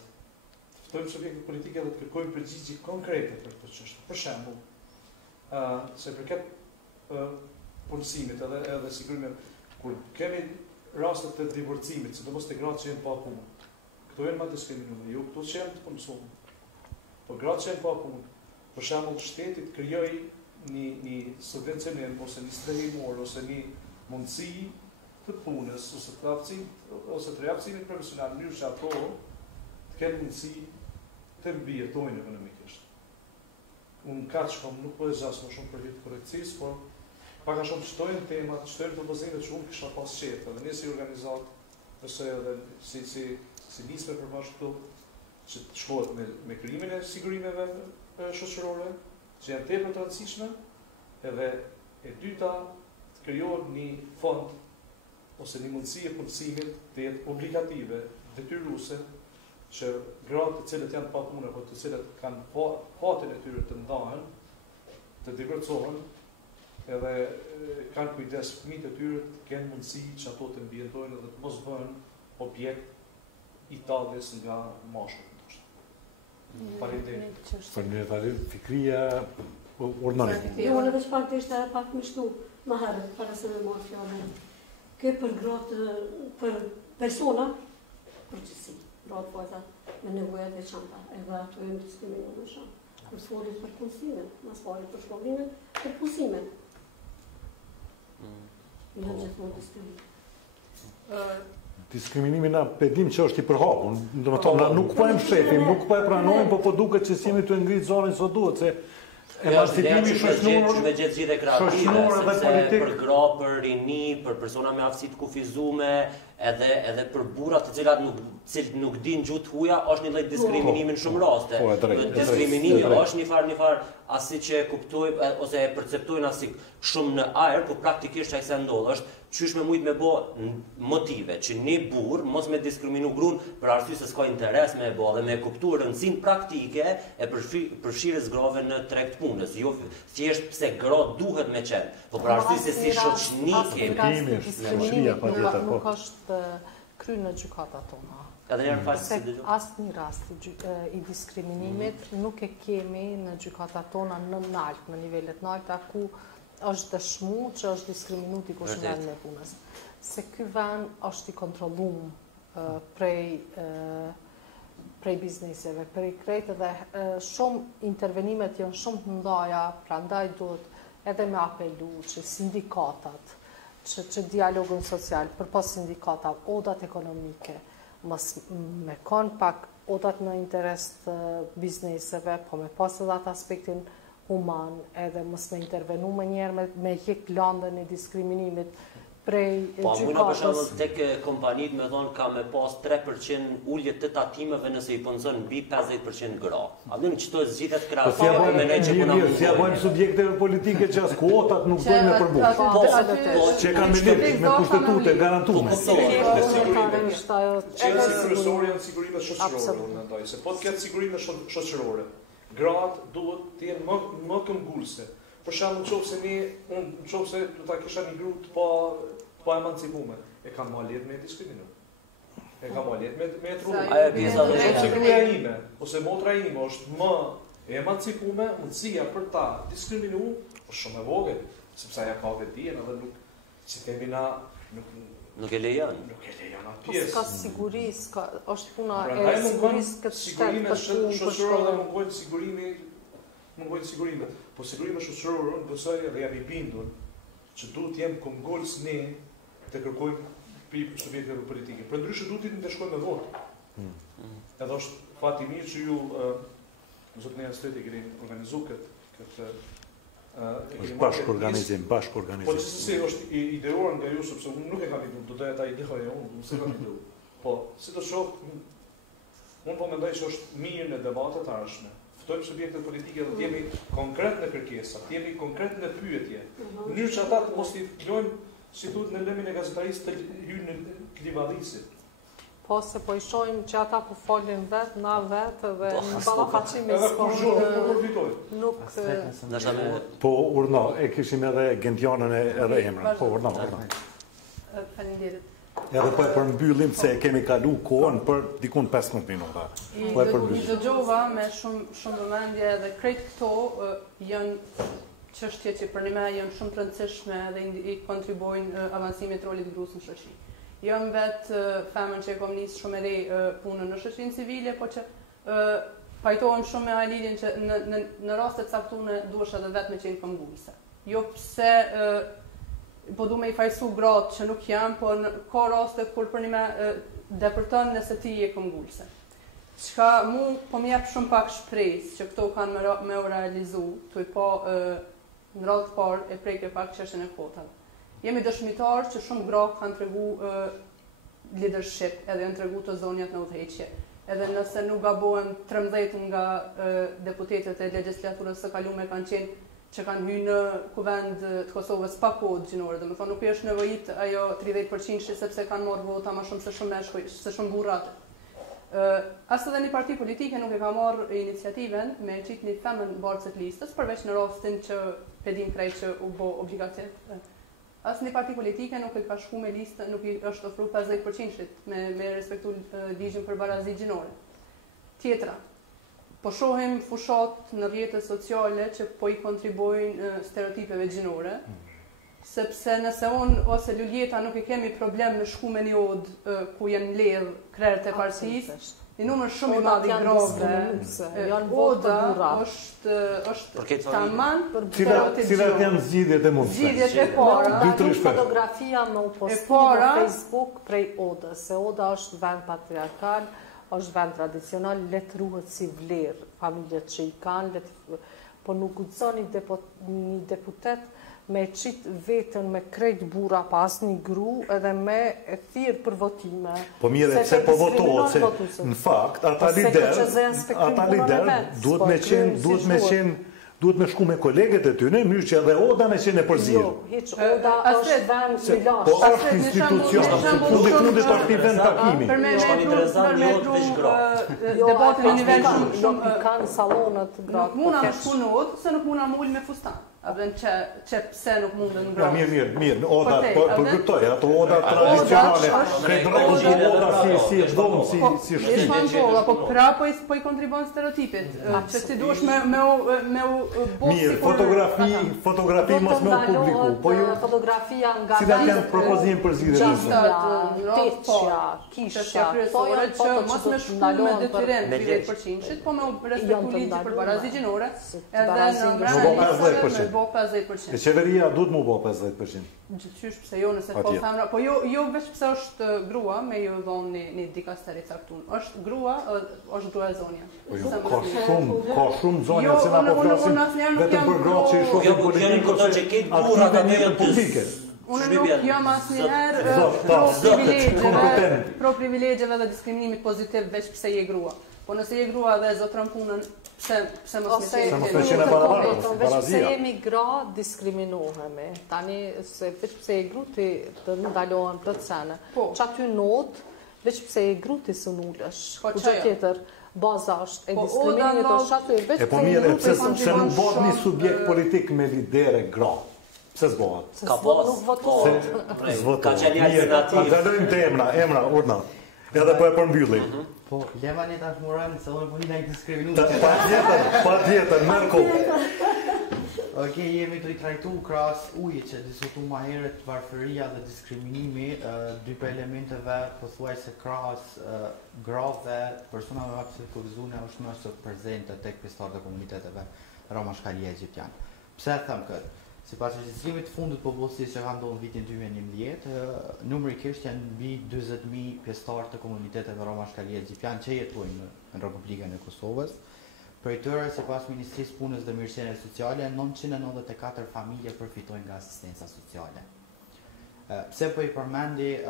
të ftojmë subjektet politike dhe të kërkojmë përgjigje konkrete për këtë çështje. Për shembull, se përket punësimit edhe sigurimit, kur kemi rastet të divorcimit, sidomos të gratë që janë pa punë, këto janë më diskriminuar, jo këto që janë të punësuar. Po gratë që janë pa punë, për shembull, shteti krijoi një subvencionim ose një strehimor ose një mundësi të punës ose të reakcimit profesional në mënyrë që ato të kenë mundësi të mbijetojnë ekonomikisht. Unë kaq shumë nuk po e zgjas më shumë për vitë korrekcisë, por pak a shumë çtojnë temat, çtojnë propozimet që unë kisha pas qetë, edhe ne si organizatë ose edhe si nisme përbashkë këtu, që të shkohet me krijimin e sigurimeve shoqërore, që janë tepër të rëndësishme, edhe e dyta të krijohet një fond ose një mundësi e punësimit të jetë obligative, detyruese, që gratë të cilët janë pa punë apo të cilët kanë fatin e tyre të ndahen, të divorcohen, edhe kanë kujdes fëmijët e tyre të kenë mundësi që ato të mbijetojnë dhe të mos bëhen objekt i talljes nga mashkulli. Faleminderit. Fikria urdhënoi. Jo, unë vetë pak të ishte pak më shtu më herët para se më marr fjalën. Kë për gratë, për persona përgjithësi, gratë vajza me nevoja të veçanta, edhe ato janë diskriminuar më shumë. Kur folit për punësimin, mas folit për shkollimin, për punësimin. Në gjithmonë diskriminim. Diskriminimi na pedim që është i përhapur. Domethënë na nuk po e mshefim, nuk po e pranojmë, po duket që jemi të ngritë zonën sa duhet, se emancipimi shoqëror me gjithë gjithë kreative, për gra, për rini, për persona me aftësi të kufizuar, edhe për burra të cilat nuk dinë gjuhë huaja, është një lloj diskriminimi në shumë raste. Diskriminimi është një farë asi që e kuptojmë ose e perceptojnë asi shumë në ajër, por praktikisht ai se ndodh është qysh me mujt me bo motive që një burr mos me diskriminu grun për arsye se s'ka interes me e bo dhe me kuptuar rëndësinë praktike e përfshirjes grave në treg të punës, jo thjesht pse gra duhet me qenë, po për arsye se si shoqënike nuk është kry në gjykatat tona. Asnjë rast i diskriminimit nuk e kemi në gjykatat tona në nalt, në nivelet nalta ku është dëshmu që është diskriminu dikush në vendin e punës. Se ky vend është i kontrolluar prej bizneseve, prej krejtë dhe shumë intervenimet janë shumë të ndaja, prandaj duhet edhe me apelu që sindikatat, që dialogun social, përpos sindikata, odat ekonomike, mos me kanë pak odat në interes të bizneseve, po me pas edhe atë aspektin human, edhe mos me intervenu më njerë me hjek landën e diskriminimit prej gjykatës. Po, mujna për shembull tek kompanit me thonë ka me pas 3% ullje të tatimeve nëse i punëson mbi 50% gra. A dhe në qëto e zgjithet kreative me ne që puna mundojnë. Si abojmë subjekteve politike që as kuotat nuk dojnë me përbush. Që kanë me kushtetute, garantume. Qenë si kryesori janë sigurimet shoqërore, se po të ketë sigurimet shoqërore, gratë duhet të jenë më këmbgulse. Për shembull, nëse do ta kisha një grup të pa emancipuar, e kam më lehtë me diskriminu. E kam më lehtë me truru. Ajo pjesa do të gruaja ime ose motra ime është më e emancipuar, mundësia për ta diskriminu është shumë e vogël, sepse ajo ka vetdijen edhe nuk si themi na nuk e lejon. Nuk e lejon atë pjesë. Ka siguri, është puna e sigurisë këtë shtet shoqërore dhe mungojnë sigurimet. Po sigurime shoqërore unë besoj dhe jam i bindur që duhet jem këmbgulës ne të kërkojmë për subjekteve politike. Për ndryshe duhet të shkojmë me votë. Edhe është fati mirë që ju zotënia Universiteti keni organizu këtë është bashkë organizim. Po si është ideuar nga ju, sepse unë nuk e kam ideu, do doja ta ideoja unë, se kam ideu. Po, si të shoh, unë po mendoj që është mirë në debatet ardhshme. Ftojmë subjektet politike dhe t'jemi konkret në kërkesa, t'jemi konkret në pyetje. Në mënyrë që ata të mos t'i flojnë, si thuhet në lëmin e gazetarisë të hyrë në klivadhisin. Po se po i shohim që ata po folin vetë, na vetë dhe në ballafaqimi nuk po urno, e kishim edhe Gendionën edhe emrin. Po urno. Faleminderit. Edhe po e përmbyllim se kemi kalu kohën për dikun 15 minuta. Po e I përmbyllim. dëgjova me shumë vëmendje dhe krejt këto janë çështje që për ne janë shumë të rëndësishme dhe i kontribuojnë avancimit të rolit të gruas në shoqëri. Jam vetë femën që e kom nisë shumë e re punën në shoqërinë civile, po që pajtohem shumë me Ailinin që në raste të caktuara duhesh edhe vetë me qenë këmbgulse. Jo pse po du me i fajsu gratë që nuk jam, po ka raste kur për një depërton nëse ti je këmbgulse. Çka mu po më jep shumë pak shpresë që këto kanë me u realizu, tuj po në radhë të parë e preke pak çështjen e kvotave. Jemi dëshmitar që shumë gra kanë tregu leadership edhe janë tregu të zonjat në udhëheqje. Edhe nëse nuk gabohem 13 nga deputetët e legjislaturës së kalume kanë qenë që kanë hyrë në kuvend të Kosovës pa kodë gjinore, dhe më thonë nuk është nevojit ajo 30% sepse kanë marrë vota ma shumë se shumë meshkuj, se shumë burrate. Asë edhe një parti politike nuk e ka marrë iniciativen me qitë një femën barcet listës, përveç në rastin që pedim krejt që u bo obligativ. Asë një parti politike nuk e ka shku me listë, nuk i është ofru 50% me respektu ligjin për barazi gjinore. Tjetra, po shohim fushat në rrjetet sociale që po i kontribuojnë stereotipeve gjinore, sepse nëse unë ose Luljeta nuk i kemi problem me shku me një odë ku jenë ledhë krerët e partisë, një numër shumë i madh i grave, oda është taman për stereotip gjinore. Cilat janë zgjidhjet e mundshme? Zgjidhjet e para. Fotografia më u postu në Facebook prej odës, se oda është vend patriarkal, është vend tradicional, letë ruhet si vlerë, familjet që i kanë, po nuk guxon një deputet me qitë vetën me krejt bura pas një gru edhe me thirë për votime. Po mire, se po votohet, se në fakt, ata lider duhet me shku me koleget e tyne, në mënyrë që edhe oda me qenë e përzirë. Jo, hiq, oda është vend milash. Po është institucion, fundit është vend takimi. Për me debatin në nivel shumë kanë salonët gratë. Nuk muna më shku në odë, se nuk muna më ullë me fustan. Abden që pse nuk mundën në gratë. Mirë, oda, përgëtoj, ato oda tradicionale, krejtë rregull të oda si dhomë, si shti. Po pra po i kontribon stereotipit, që ti duesh me u bukë si Mirë, fotografi mos me u publiku. Fotografia nga cilat janë propozim për zgjidhje teqja, kisha, kryesore që mos me shku me detyrim 30%, po me u respektu ligjit për barazi gjinore, edhe në mbrana bo 50%. E qeveria duhet mu bo 50%. Qysh pse jo nëse po femra, po jo veç pse është grua me ju dhonë një dikasteri caktun. Është grua e zonja. Ka shumë zonja që na po flasin vetëm për gratë që i shohin politikën që këtë burra ka një publike. Unë nuk jam asnjëherë pro privilegjeve dhe diskriminimit pozitiv veç pse je grua. Po nëse je grua dhe zotron punën, pse mos me qenë barabartë? Pse jemi gra, diskriminohemi. Tani, se veç pse je gru, ti të ndalohen të cene. Që aty not, veç pse je gru, ti së nullësh. Ku që tjetër, baza është e diskriminimit është aty, veç pse je gru, ti së nullësh. Se nuk bëhet një subjekt politik me lidere gra. Pse s'bëhet? Ka pas, ka qenë alternativë. Kalojmë të emra, urna. Edhe po e përmbyllim. Po, lema një tash morëm, se unë po një një diskriminuar. Pa tjetër, mërko. Okej, jemi të i trajtu krahas ujit që diskutu ma herët varfëria dhe diskriminimi, dy për elementeve pothuajse krahas grave, personave aktualizuar është më së prezente tek pjesëtarët e komuniteteve Roma Shkalia Egjiptian. Pse them këtë? Sipas regjistrimit të fundit popullsisë që ka ndodhur në vitin 2011, numrikisht janë mbi 40.000 pjesëtarë të komuniteteve Roma Shkalia Egjiptian që jetojnë në Republikën e Kosovës. Prej tyre, sipas Ministrisë Punës dhe Mirëqenies Sociale, 994 familje përfitojnë nga asistenca sociale. Pse po i përmendi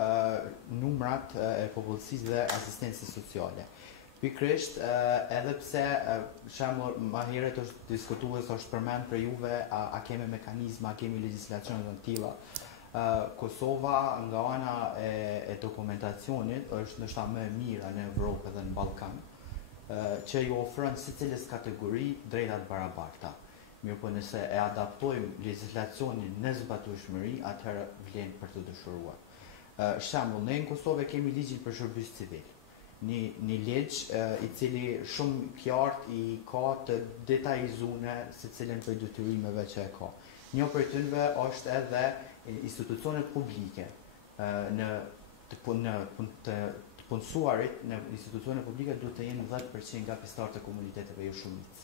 numrat e popullsisë dhe asistencës sociale? Pikrisht, edhe pse shembull më herët është diskutuar, është përmend për juve a kemi mekanizma, a kemi legjislacione të tilla. Kosova nga ana e dokumentacionit është ndoshta më e mira në Evropë dhe në Ballkan, që ju ofron secilës kategori drejta të barabarta. Mirë po nëse e adaptojmë legjislacionin në zbatueshmëri, atëherë vlen për të dëshiruar. Shembull, ne në Kosovë kemi ligjin për shërbys civil. Një ligj i cili shumë qartë i ka të detajizune se cilën për detyrimeve që e ka. Një për tënve është edhe institucionet publike të punësuarit në institucionet publike duhet të jenë 10% nga pjesëtarët e komuniteteve jo shumicë.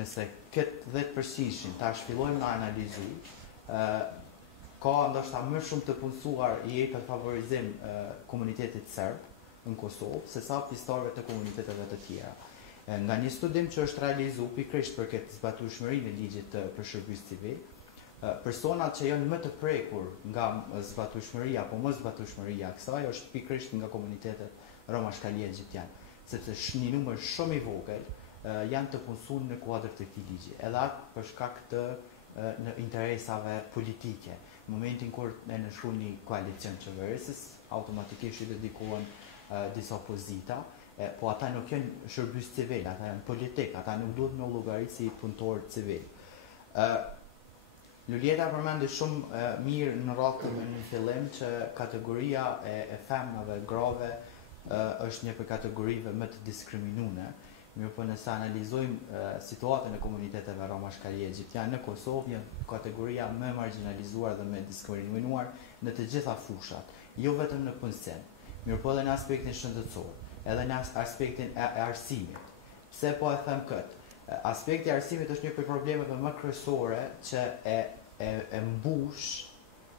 Nëse këtë 10% ta shfillojmë në analizu, ka ndoshta më shumë të punësuar i jepet favorizim komunitetit serb në Kosovë, se sa pjesëtarëve të komuniteteve të tjera. Nga një studim që është realizu pikërisht për këtë zbatueshmërinë e ligjit për shërbys civil, personat që janë më të prekur nga zbatueshmëria apo mos zbatueshmëria kësaj është pikërisht nga komunitetet roma shkalie egjiptian, sepse një numër shumë i vogël janë të punësuar në kuadër të këtij ligji, edhe atë për shkak të në interesave politike. Në momentin kur ne nënshkruajmë një koalicion qeverisës, automatikisht i dedikohen disa opozita, po ata nuk janë shërbys civil, ata janë politik, ata nuk duhet me llogarit si punëtor civil. Lulieta përmendi shumë mirë në radhë në fillim që kategoria e femnave, grave, është një për kategorive më të diskriminuar. Mirë po nëse analizojmë situatën e komuniteteve roma shkalie egjiptian në Kosovë, janë kategoria më marginalizuar dhe më diskriminuar në të gjitha fushat, jo vetëm në punësim, mirë po edhe në aspektin shëndetësor, edhe në aspektin e arsimit. Pse po e them këtë? Aspekti i arsimit është një prej problemeve më kryesore që e mbush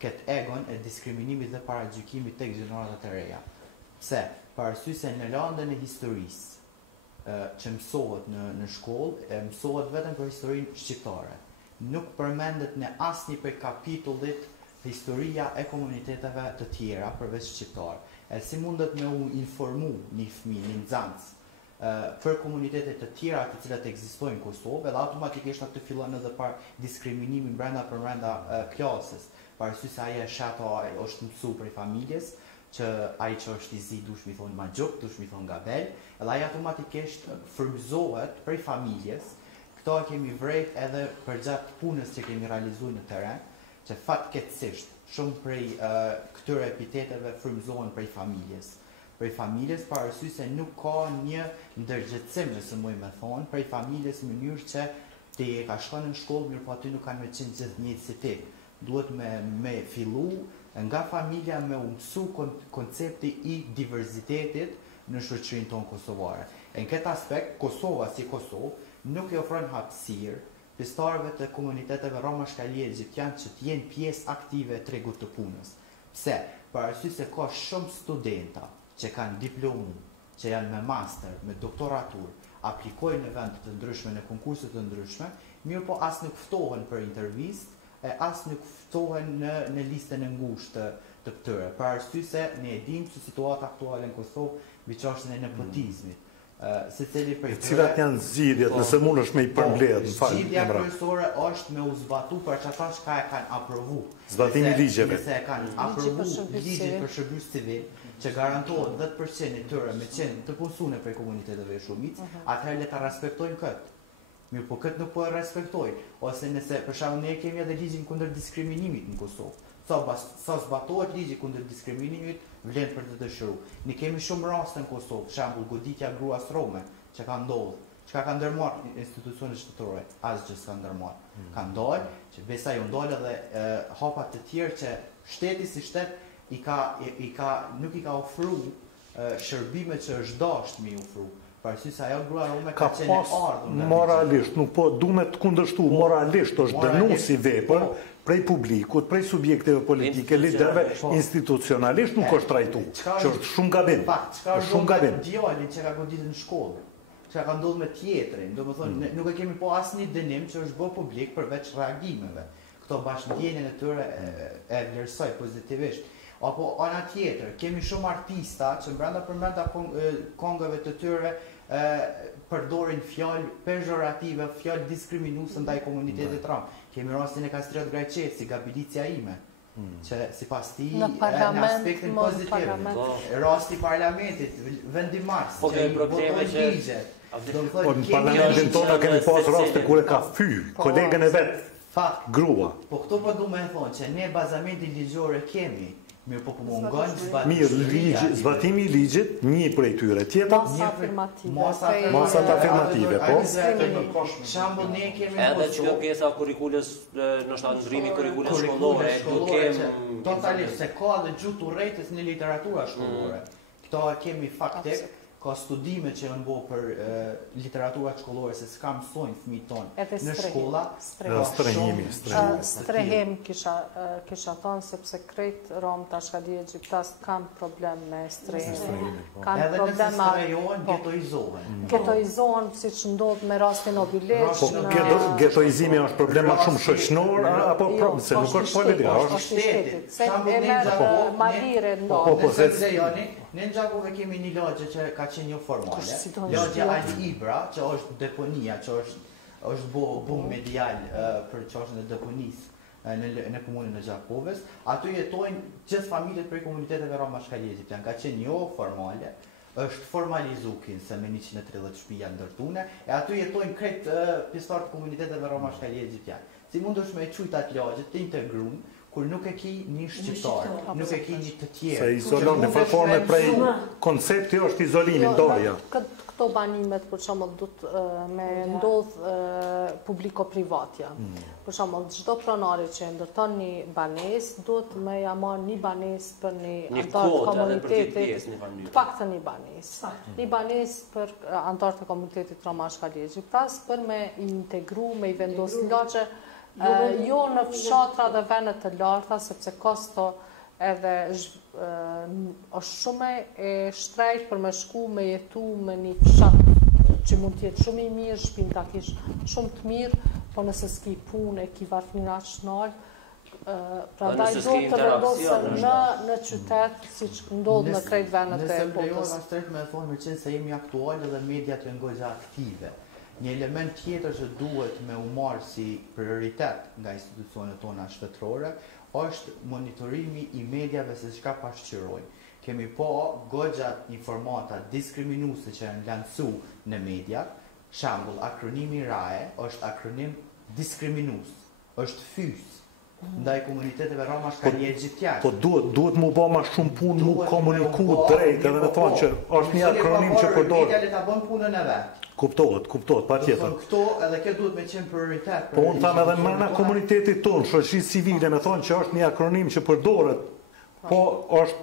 këtë egon e diskriminimit dhe paragjykimit tek gjeneratat e reja. Pse? Për arsye se në landën e historisë që mësohet në shkollë, mësohet vetëm për historinë shqiptare. Nuk përmendet në asnjë prej kapitullit historia e komuniteteve të tjera përveç shqiptar. Si mundet me u informu një fëmijë, një nxënës për komunitetet të tjera të cilat ekzistojnë në Kosovë, edhe automatikisht atë fillon edhe par diskriminimin brenda klasës, për arsye se ai e shat është mësuar prej familjes, që ai që është i zi dush mi thonë ma gjok, dush mi thonë gabel, edhe ai automatikisht frymëzohet prej familjes. Këto kemi vrejt edhe për gjatë punës që kemi realizuar në teren, që fatkeqësisht shumë prej këtyre epiteteve frymëzohen prej familjes. Prej familjes për arsye se nuk ka një ndërgjegjësim, nëse muj me thonë, prej familjes në mënyrë që ti e ka shkuar në shkollë, mirë po aty nuk kanë me qenë gjithë njëjtë si ti. Duhet me fillu nga familja me mësu koncepti i diverzitetit në shoqërinë tonë kosovare. Në këtë aspekt, Kosova si Kosovë nuk i ofron hapësirë pjesëtarëve të komuniteteve roma shkalie egjiptian që të jenë pjesë aktive e tregut të punës. Pse? Për arsye se ka shumë studenta që kanë diplomu, që janë me master, me doktoratur, aplikojnë në vende të ndryshme, në konkurse të ndryshme, mirë po as nuk ftohen për intervistë, as nuk ftohen në listën e ngushtë të këtyre. Për arsye se ne e dimë se situata aktuale në Kosovë mbi çështjen e nepotizmit. Secili prej tyre. Cilat janë zgjidhjet, nëse mund është me i përmbledh, në fakt. Zgjidhja kryesore është me u zbatu për çata që e kanë aprovu. Zbatimi i ligjeve. Nëse e kanë aprovu ligjin për shërbys civil, që garantohet 10% e tyre me qenë të punësuar prej komuniteteve shumicë, atëherë le ta respektojnë këtë. Mirë, po këtë nuk po e respektojnë. Ose nëse për shembull ne kemi edhe ligjin kundër diskriminimit në Kosovë. Sa zbatohet ligji kundër diskriminimit, vlen për të dëshiruar. Ne kemi shumë raste në Kosovë, për shembull goditja gruas rome, që ka ndodhur. Çka ka ndërmarrë institucionet shtetërore, asgjë s'ka ndërmarrë. Ka ndalë, që besa ju ndalë edhe hapa të tjerë që shteti si shtet nuk i ka ofruar shërbime që është dashur me i ofruar. Përsi se ajo grua rome ka qenë ardhur. Moralisht, nuk po dume të kundërshtu, moralisht është dënu si vepër prej publikut, prej subjekteve politike, liderve, institucionalisht nuk është trajtu, që është shumë gabim. Shumë gabim. Djalin që ka goditur në shkollë, që ka ndodhur me tjetrin, do të thonë, nuk e kemi po asnjë dënim që është bërë publik përveç reagimeve. Këto bashkëndjenjen e tyre e vlerësoj pozitivisht. Apo ana tjetër, kemi shumë artista që brenda kongëve të tyre përdorin fjalë pejorative, fjalë diskriminuese ndaj komunitetit rom. Kemi rastin e Kastriot Grajçeci, Gabilicia ime, që sipas tij në aspektin pozitiv. Rasti i parlamentit, vendimars, që i probleme që në parlamentin tonë kemi pas raste kur e ka fy kolegën e vet Fakt. Grua. Po këto po du me thonë që ne bazamenti ligjore kemi, mirë po mungon zbatimi i ligjit, një prej tyre. Tjetër, masat afirmative, po. Shambull ne kemi edhe që pjesa kurrikulës, nështë ndrimi kurrikulës shkollore, nuk kemë... Totalisht, se ka dhe gjuhë urrejtës në literatura shkollore. Këto kemi faktik, ka studime që janë bërë për literatura shkollore se s'ka mësojnë fëmijët tonë në shkolla. Strehim kisha thonë sepse krejt Romë tash ka dije Egjiptas kanë problem me strehim. Kanë problema. Edhe nëse strejohen, getoizohen. Getoizohen siç ndodh me rastin Obileç. Getoizimi është problem më shumë shoqënor apo se nuk është politik, është shtetit. Se e merr Malire ndodh. Ne në Gjakove kemi një lagje që ka qenë një formale, lagje Al-Ibra, që është deponia, që është bum medial për që është në deponisë në komunën e Gjakoves. Aty jetojnë gjithë familjet prej komuniteteve Roma Shkaljegjit, ka qenë jo formale, është formalizukin se me 130 shtëpia ndërtune, e aty jetojnë krejt pjesëtar të komuniteteve Roma Shkaljegjit janë. Si mund është me qujtë atë lagje të integrum, kur nuk e ki një shqiptar, nuk e ki një të tjerë. Se izolon në forme prej koncepti është izolimi, ndarja. Këto banimet, për shembull, duhet me ndodh publiko-privatja. Për shembull, çdo pronari që ndërton një banesë, duhet me ja marrë një banesë për një antar të komunitetit, të paktën një banesë. Një banesë për antar të komunitetit Roma Shkaljegjit, për me integru, me i vendosë lagje, jo në fshatra dhe vendet të larta, sepse kosto edhe është shumë e shtrejt për me shku me jetu me një fshat që mund tjetë shumë i mirë, shpinë ta kish shumë të mirë, po nëse s'ki punë e ki varfënina shnallë, pra daj do të vendosën në qytet, si që ndodhë në krejt vendet e botës. Nëse mlejon në shtrejt me thonë me qenë se jemi aktual dhe mediat janë gojë aktive. Një element tjetër që duhet me u marrë si prioritet nga institucionet tona shtetërore është monitorimi i mediave se çka pasqyrojnë. Kemi po goxha informata diskriminuese që janë lancu në media, shembull akronimi RAE është akronim diskriminues, është fys ndaj komuniteteve Roma Shkaljegjit jashtë. Po duhet mu bë më shumë punë, mu komuniku drejt, edhe me thonë që është një akronim që përdor. Media le ta bën punën e vet. Kuptohet, patjetër. Këto edhe kjo duhet me qenë prioritet. Po unë thamë edhe mëna komunitetit tonë, shoqërisë civile, me thonë që është një akronim që përdoret, po është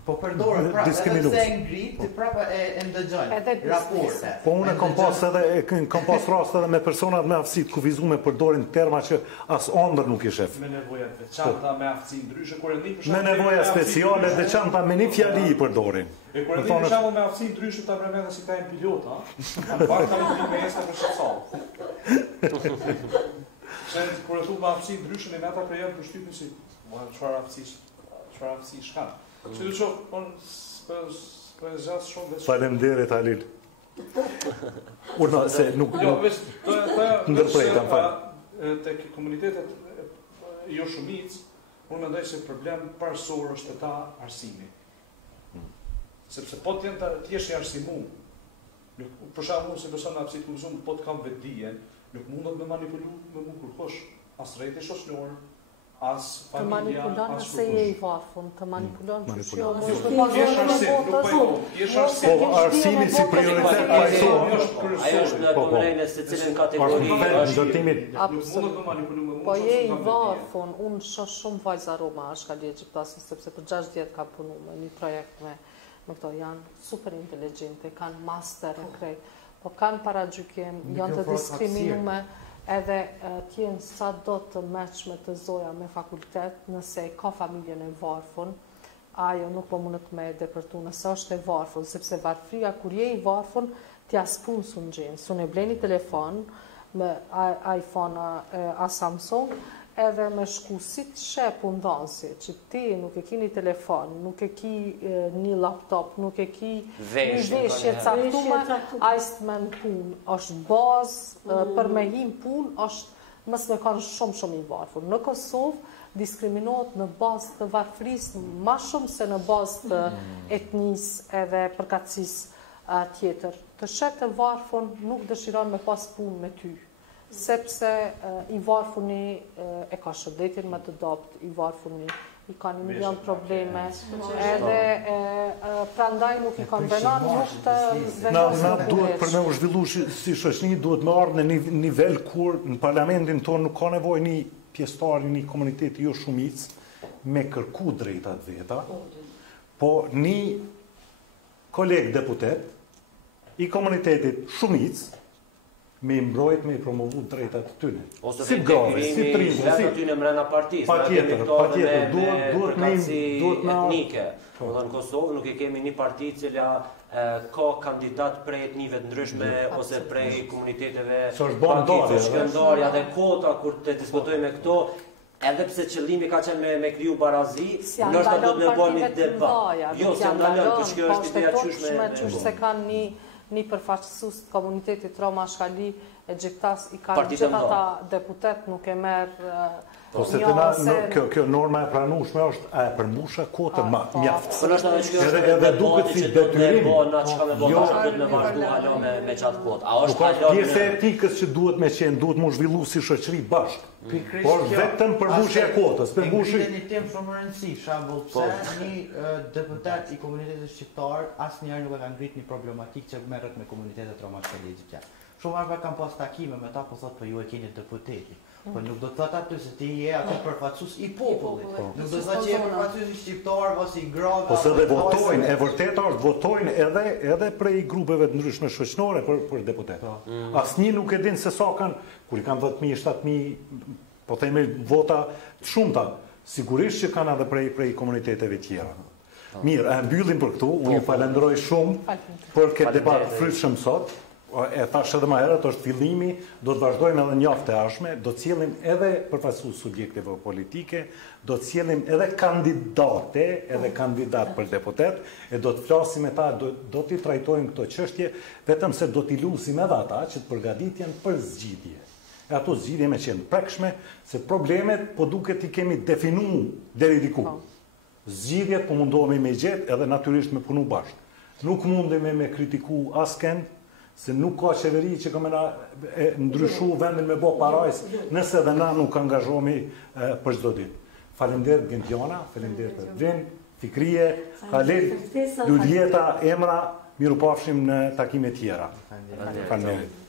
po përdoret prapë, edhe se ngrit, prapë e ndëgjojnë raporte. Po unë kam pas rast edhe me personat me aftësi të kufizuar me përdorin terma që as ëndër nuk i shef. Me nevoja të veçanta me aftësi ndryshe kur e ndi për me nevoja speciale të veçanta me një fjali i përdorin. E kur e ndi për shembull me aftësi ndryshe ta përmendë si ka një pilot, ha? Në pak ka një mesë për shkallë. Se kur e thu me aftësi ndryshe ne ata krijojnë përshtypjen si çfarë aftësi shkan. Që du qofë, për zhasë shumë veç... Faleminderit, Halil. Urna, se nuk... Jo, veç, ndërprejta, të komunitetet jo shumic, unë mendoj se problem parësor është ta arsimi. Sepse po t'jesh i arsimu, për shembull se person në apsit kurzum, po t'kam vetdijen, nuk mundet me manipulu me mu kërkosh, as rejti shoqëror, as familja, as manipulon se je i varfën, të manipulon që shjo më Po arsimi si prioritet pajtohet. Ajo është në domrejnë se cilën kategori Po je i varfën, unë shoh shumë vajza Roma Shkaljegjit, sepse për 6 vjet ka punu me një projekt me këto janë super inteligjente, kanë master në krejt, po kanë paragjykim, janë të diskriminume, edhe tjenë sa do të meqme të zoja me fakultet, nëse ka familjen e varfën, ajo nuk po mundet me depërtu nëse është e varfën, sepse varfria kur je i varfën, t'ja s'pun su në gjenë, su në bleni telefon, me iPhone a Samsung, edhe me shku si të shep undansi, që ti nuk e ki një telefon, nuk e ki një laptop, nuk e ki një veshje caktume, a istë me në pun, është bazë, për me him pun, është mësë me kanë shumë i varfër. Në Kosovë, diskriminohet në bazë të varfërisë, ma shumë se në bazë të etnisë edhe përkatësisë tjetër. Të shetë të varfën nuk dëshiron me pas pun me ty. sepse i varfuni e ka shëndetin më të dopt, i varfuni i ka 1 milion probleme, edhe prandaj nuk i kanë venar nuk të vendosë Na duhet për me u zhvillu si shoqni, duhet me ardhë në një nivel kur në parlamentin tonë nuk ka nevojë një pjesëtari, një komuniteti jo shumic me kërku drejtat veta, po një koleg deputet i komunitetit shumic me i mbrojt, me i promovu drejtat të tyne. Ose si grave, si trindë, si tyne mrena partisë. Patjetër, duhet me etnike. Në Kosovë nuk e kemi një parti cila ka kandidat prej etnive të ndryshme ose prej komuniteteve shkëndarja dhe kota kur të diskutojme këto, edhe pse qëllimi ka qenë me kriju barazi, nështë do të me bërë një debat. Jo, se ndalën, për që kjo është ideja qyshme. Qysh se kanë një përfaqësus të komunitetit Roma Shkali e Gjiktas i kanë gjitha ta deputet nuk e merë po se të na, kjo norma e pranueshme është e përmbusha kotën mjaftë. Edhe duket si detyrim. Jo, me vazhdu halo me qatë kotë. Nuk ka pjesë e etikës që duhet me qenë, duhet mu zhvillu si shoqëri bashkë. Por vetëm përmbushja e kotës, përmbushja. Një temë shumë rëndësi, shembull, pse një deputet i komunitetit shqiptar asnjëherë nuk e ka ngrit një problematikë që merret me komunitetet Roma Shkali Gjikja. Shumë herë kam pas takime me ta, po thotë po ju e keni deputeti. Po nuk do të thotë aty se ti je aty përfaqësues i popullit. Nuk do të thotë që je përfaqësues i shqiptar ose i grave. Po se dhe votojnë, e vërtetë është votojnë edhe prej grupeve të ndryshme shoqënore për deputet. Asnjë nuk e din se sa kanë, kur i kanë 10.000, 7.000, po themi vota të shumta, sigurisht që kanë edhe prej komuniteteve tjera. Mirë, e mbyllim për këtu, unë ju falenderoj shumë për këtë debat frytshëm sot. E thash edhe më herët, është fillimi, do të vazhdojmë edhe njoftë e ashme, do të cillim edhe përfaqësues subjekteve politike, do të cillim edhe kandidate, edhe kandidat për deputet, e do të flasim me ta, do t'i trajtojmë këto çështje, vetëm se do t'i lusim edhe ata që të përgatiten për zgjidhje. E ato zgjidhje me qenë prekshme, se problemet po duket i kemi definu deri diku. Zgjidhjet po mundohemi me gjetë edhe natyrisht me punu bashkë. Nuk mundemi me kritiku askend, se nuk ka qeveri që këmë ndryshu vendin me bo parajs, nëse dhe na nuk angazhomi për çdo ditë. Faleminderit Gentiana, faleminderit Edrin, Fikrije, Halil, Luljeta, Emra, miru pafshim në takime tjera. Faleminderit.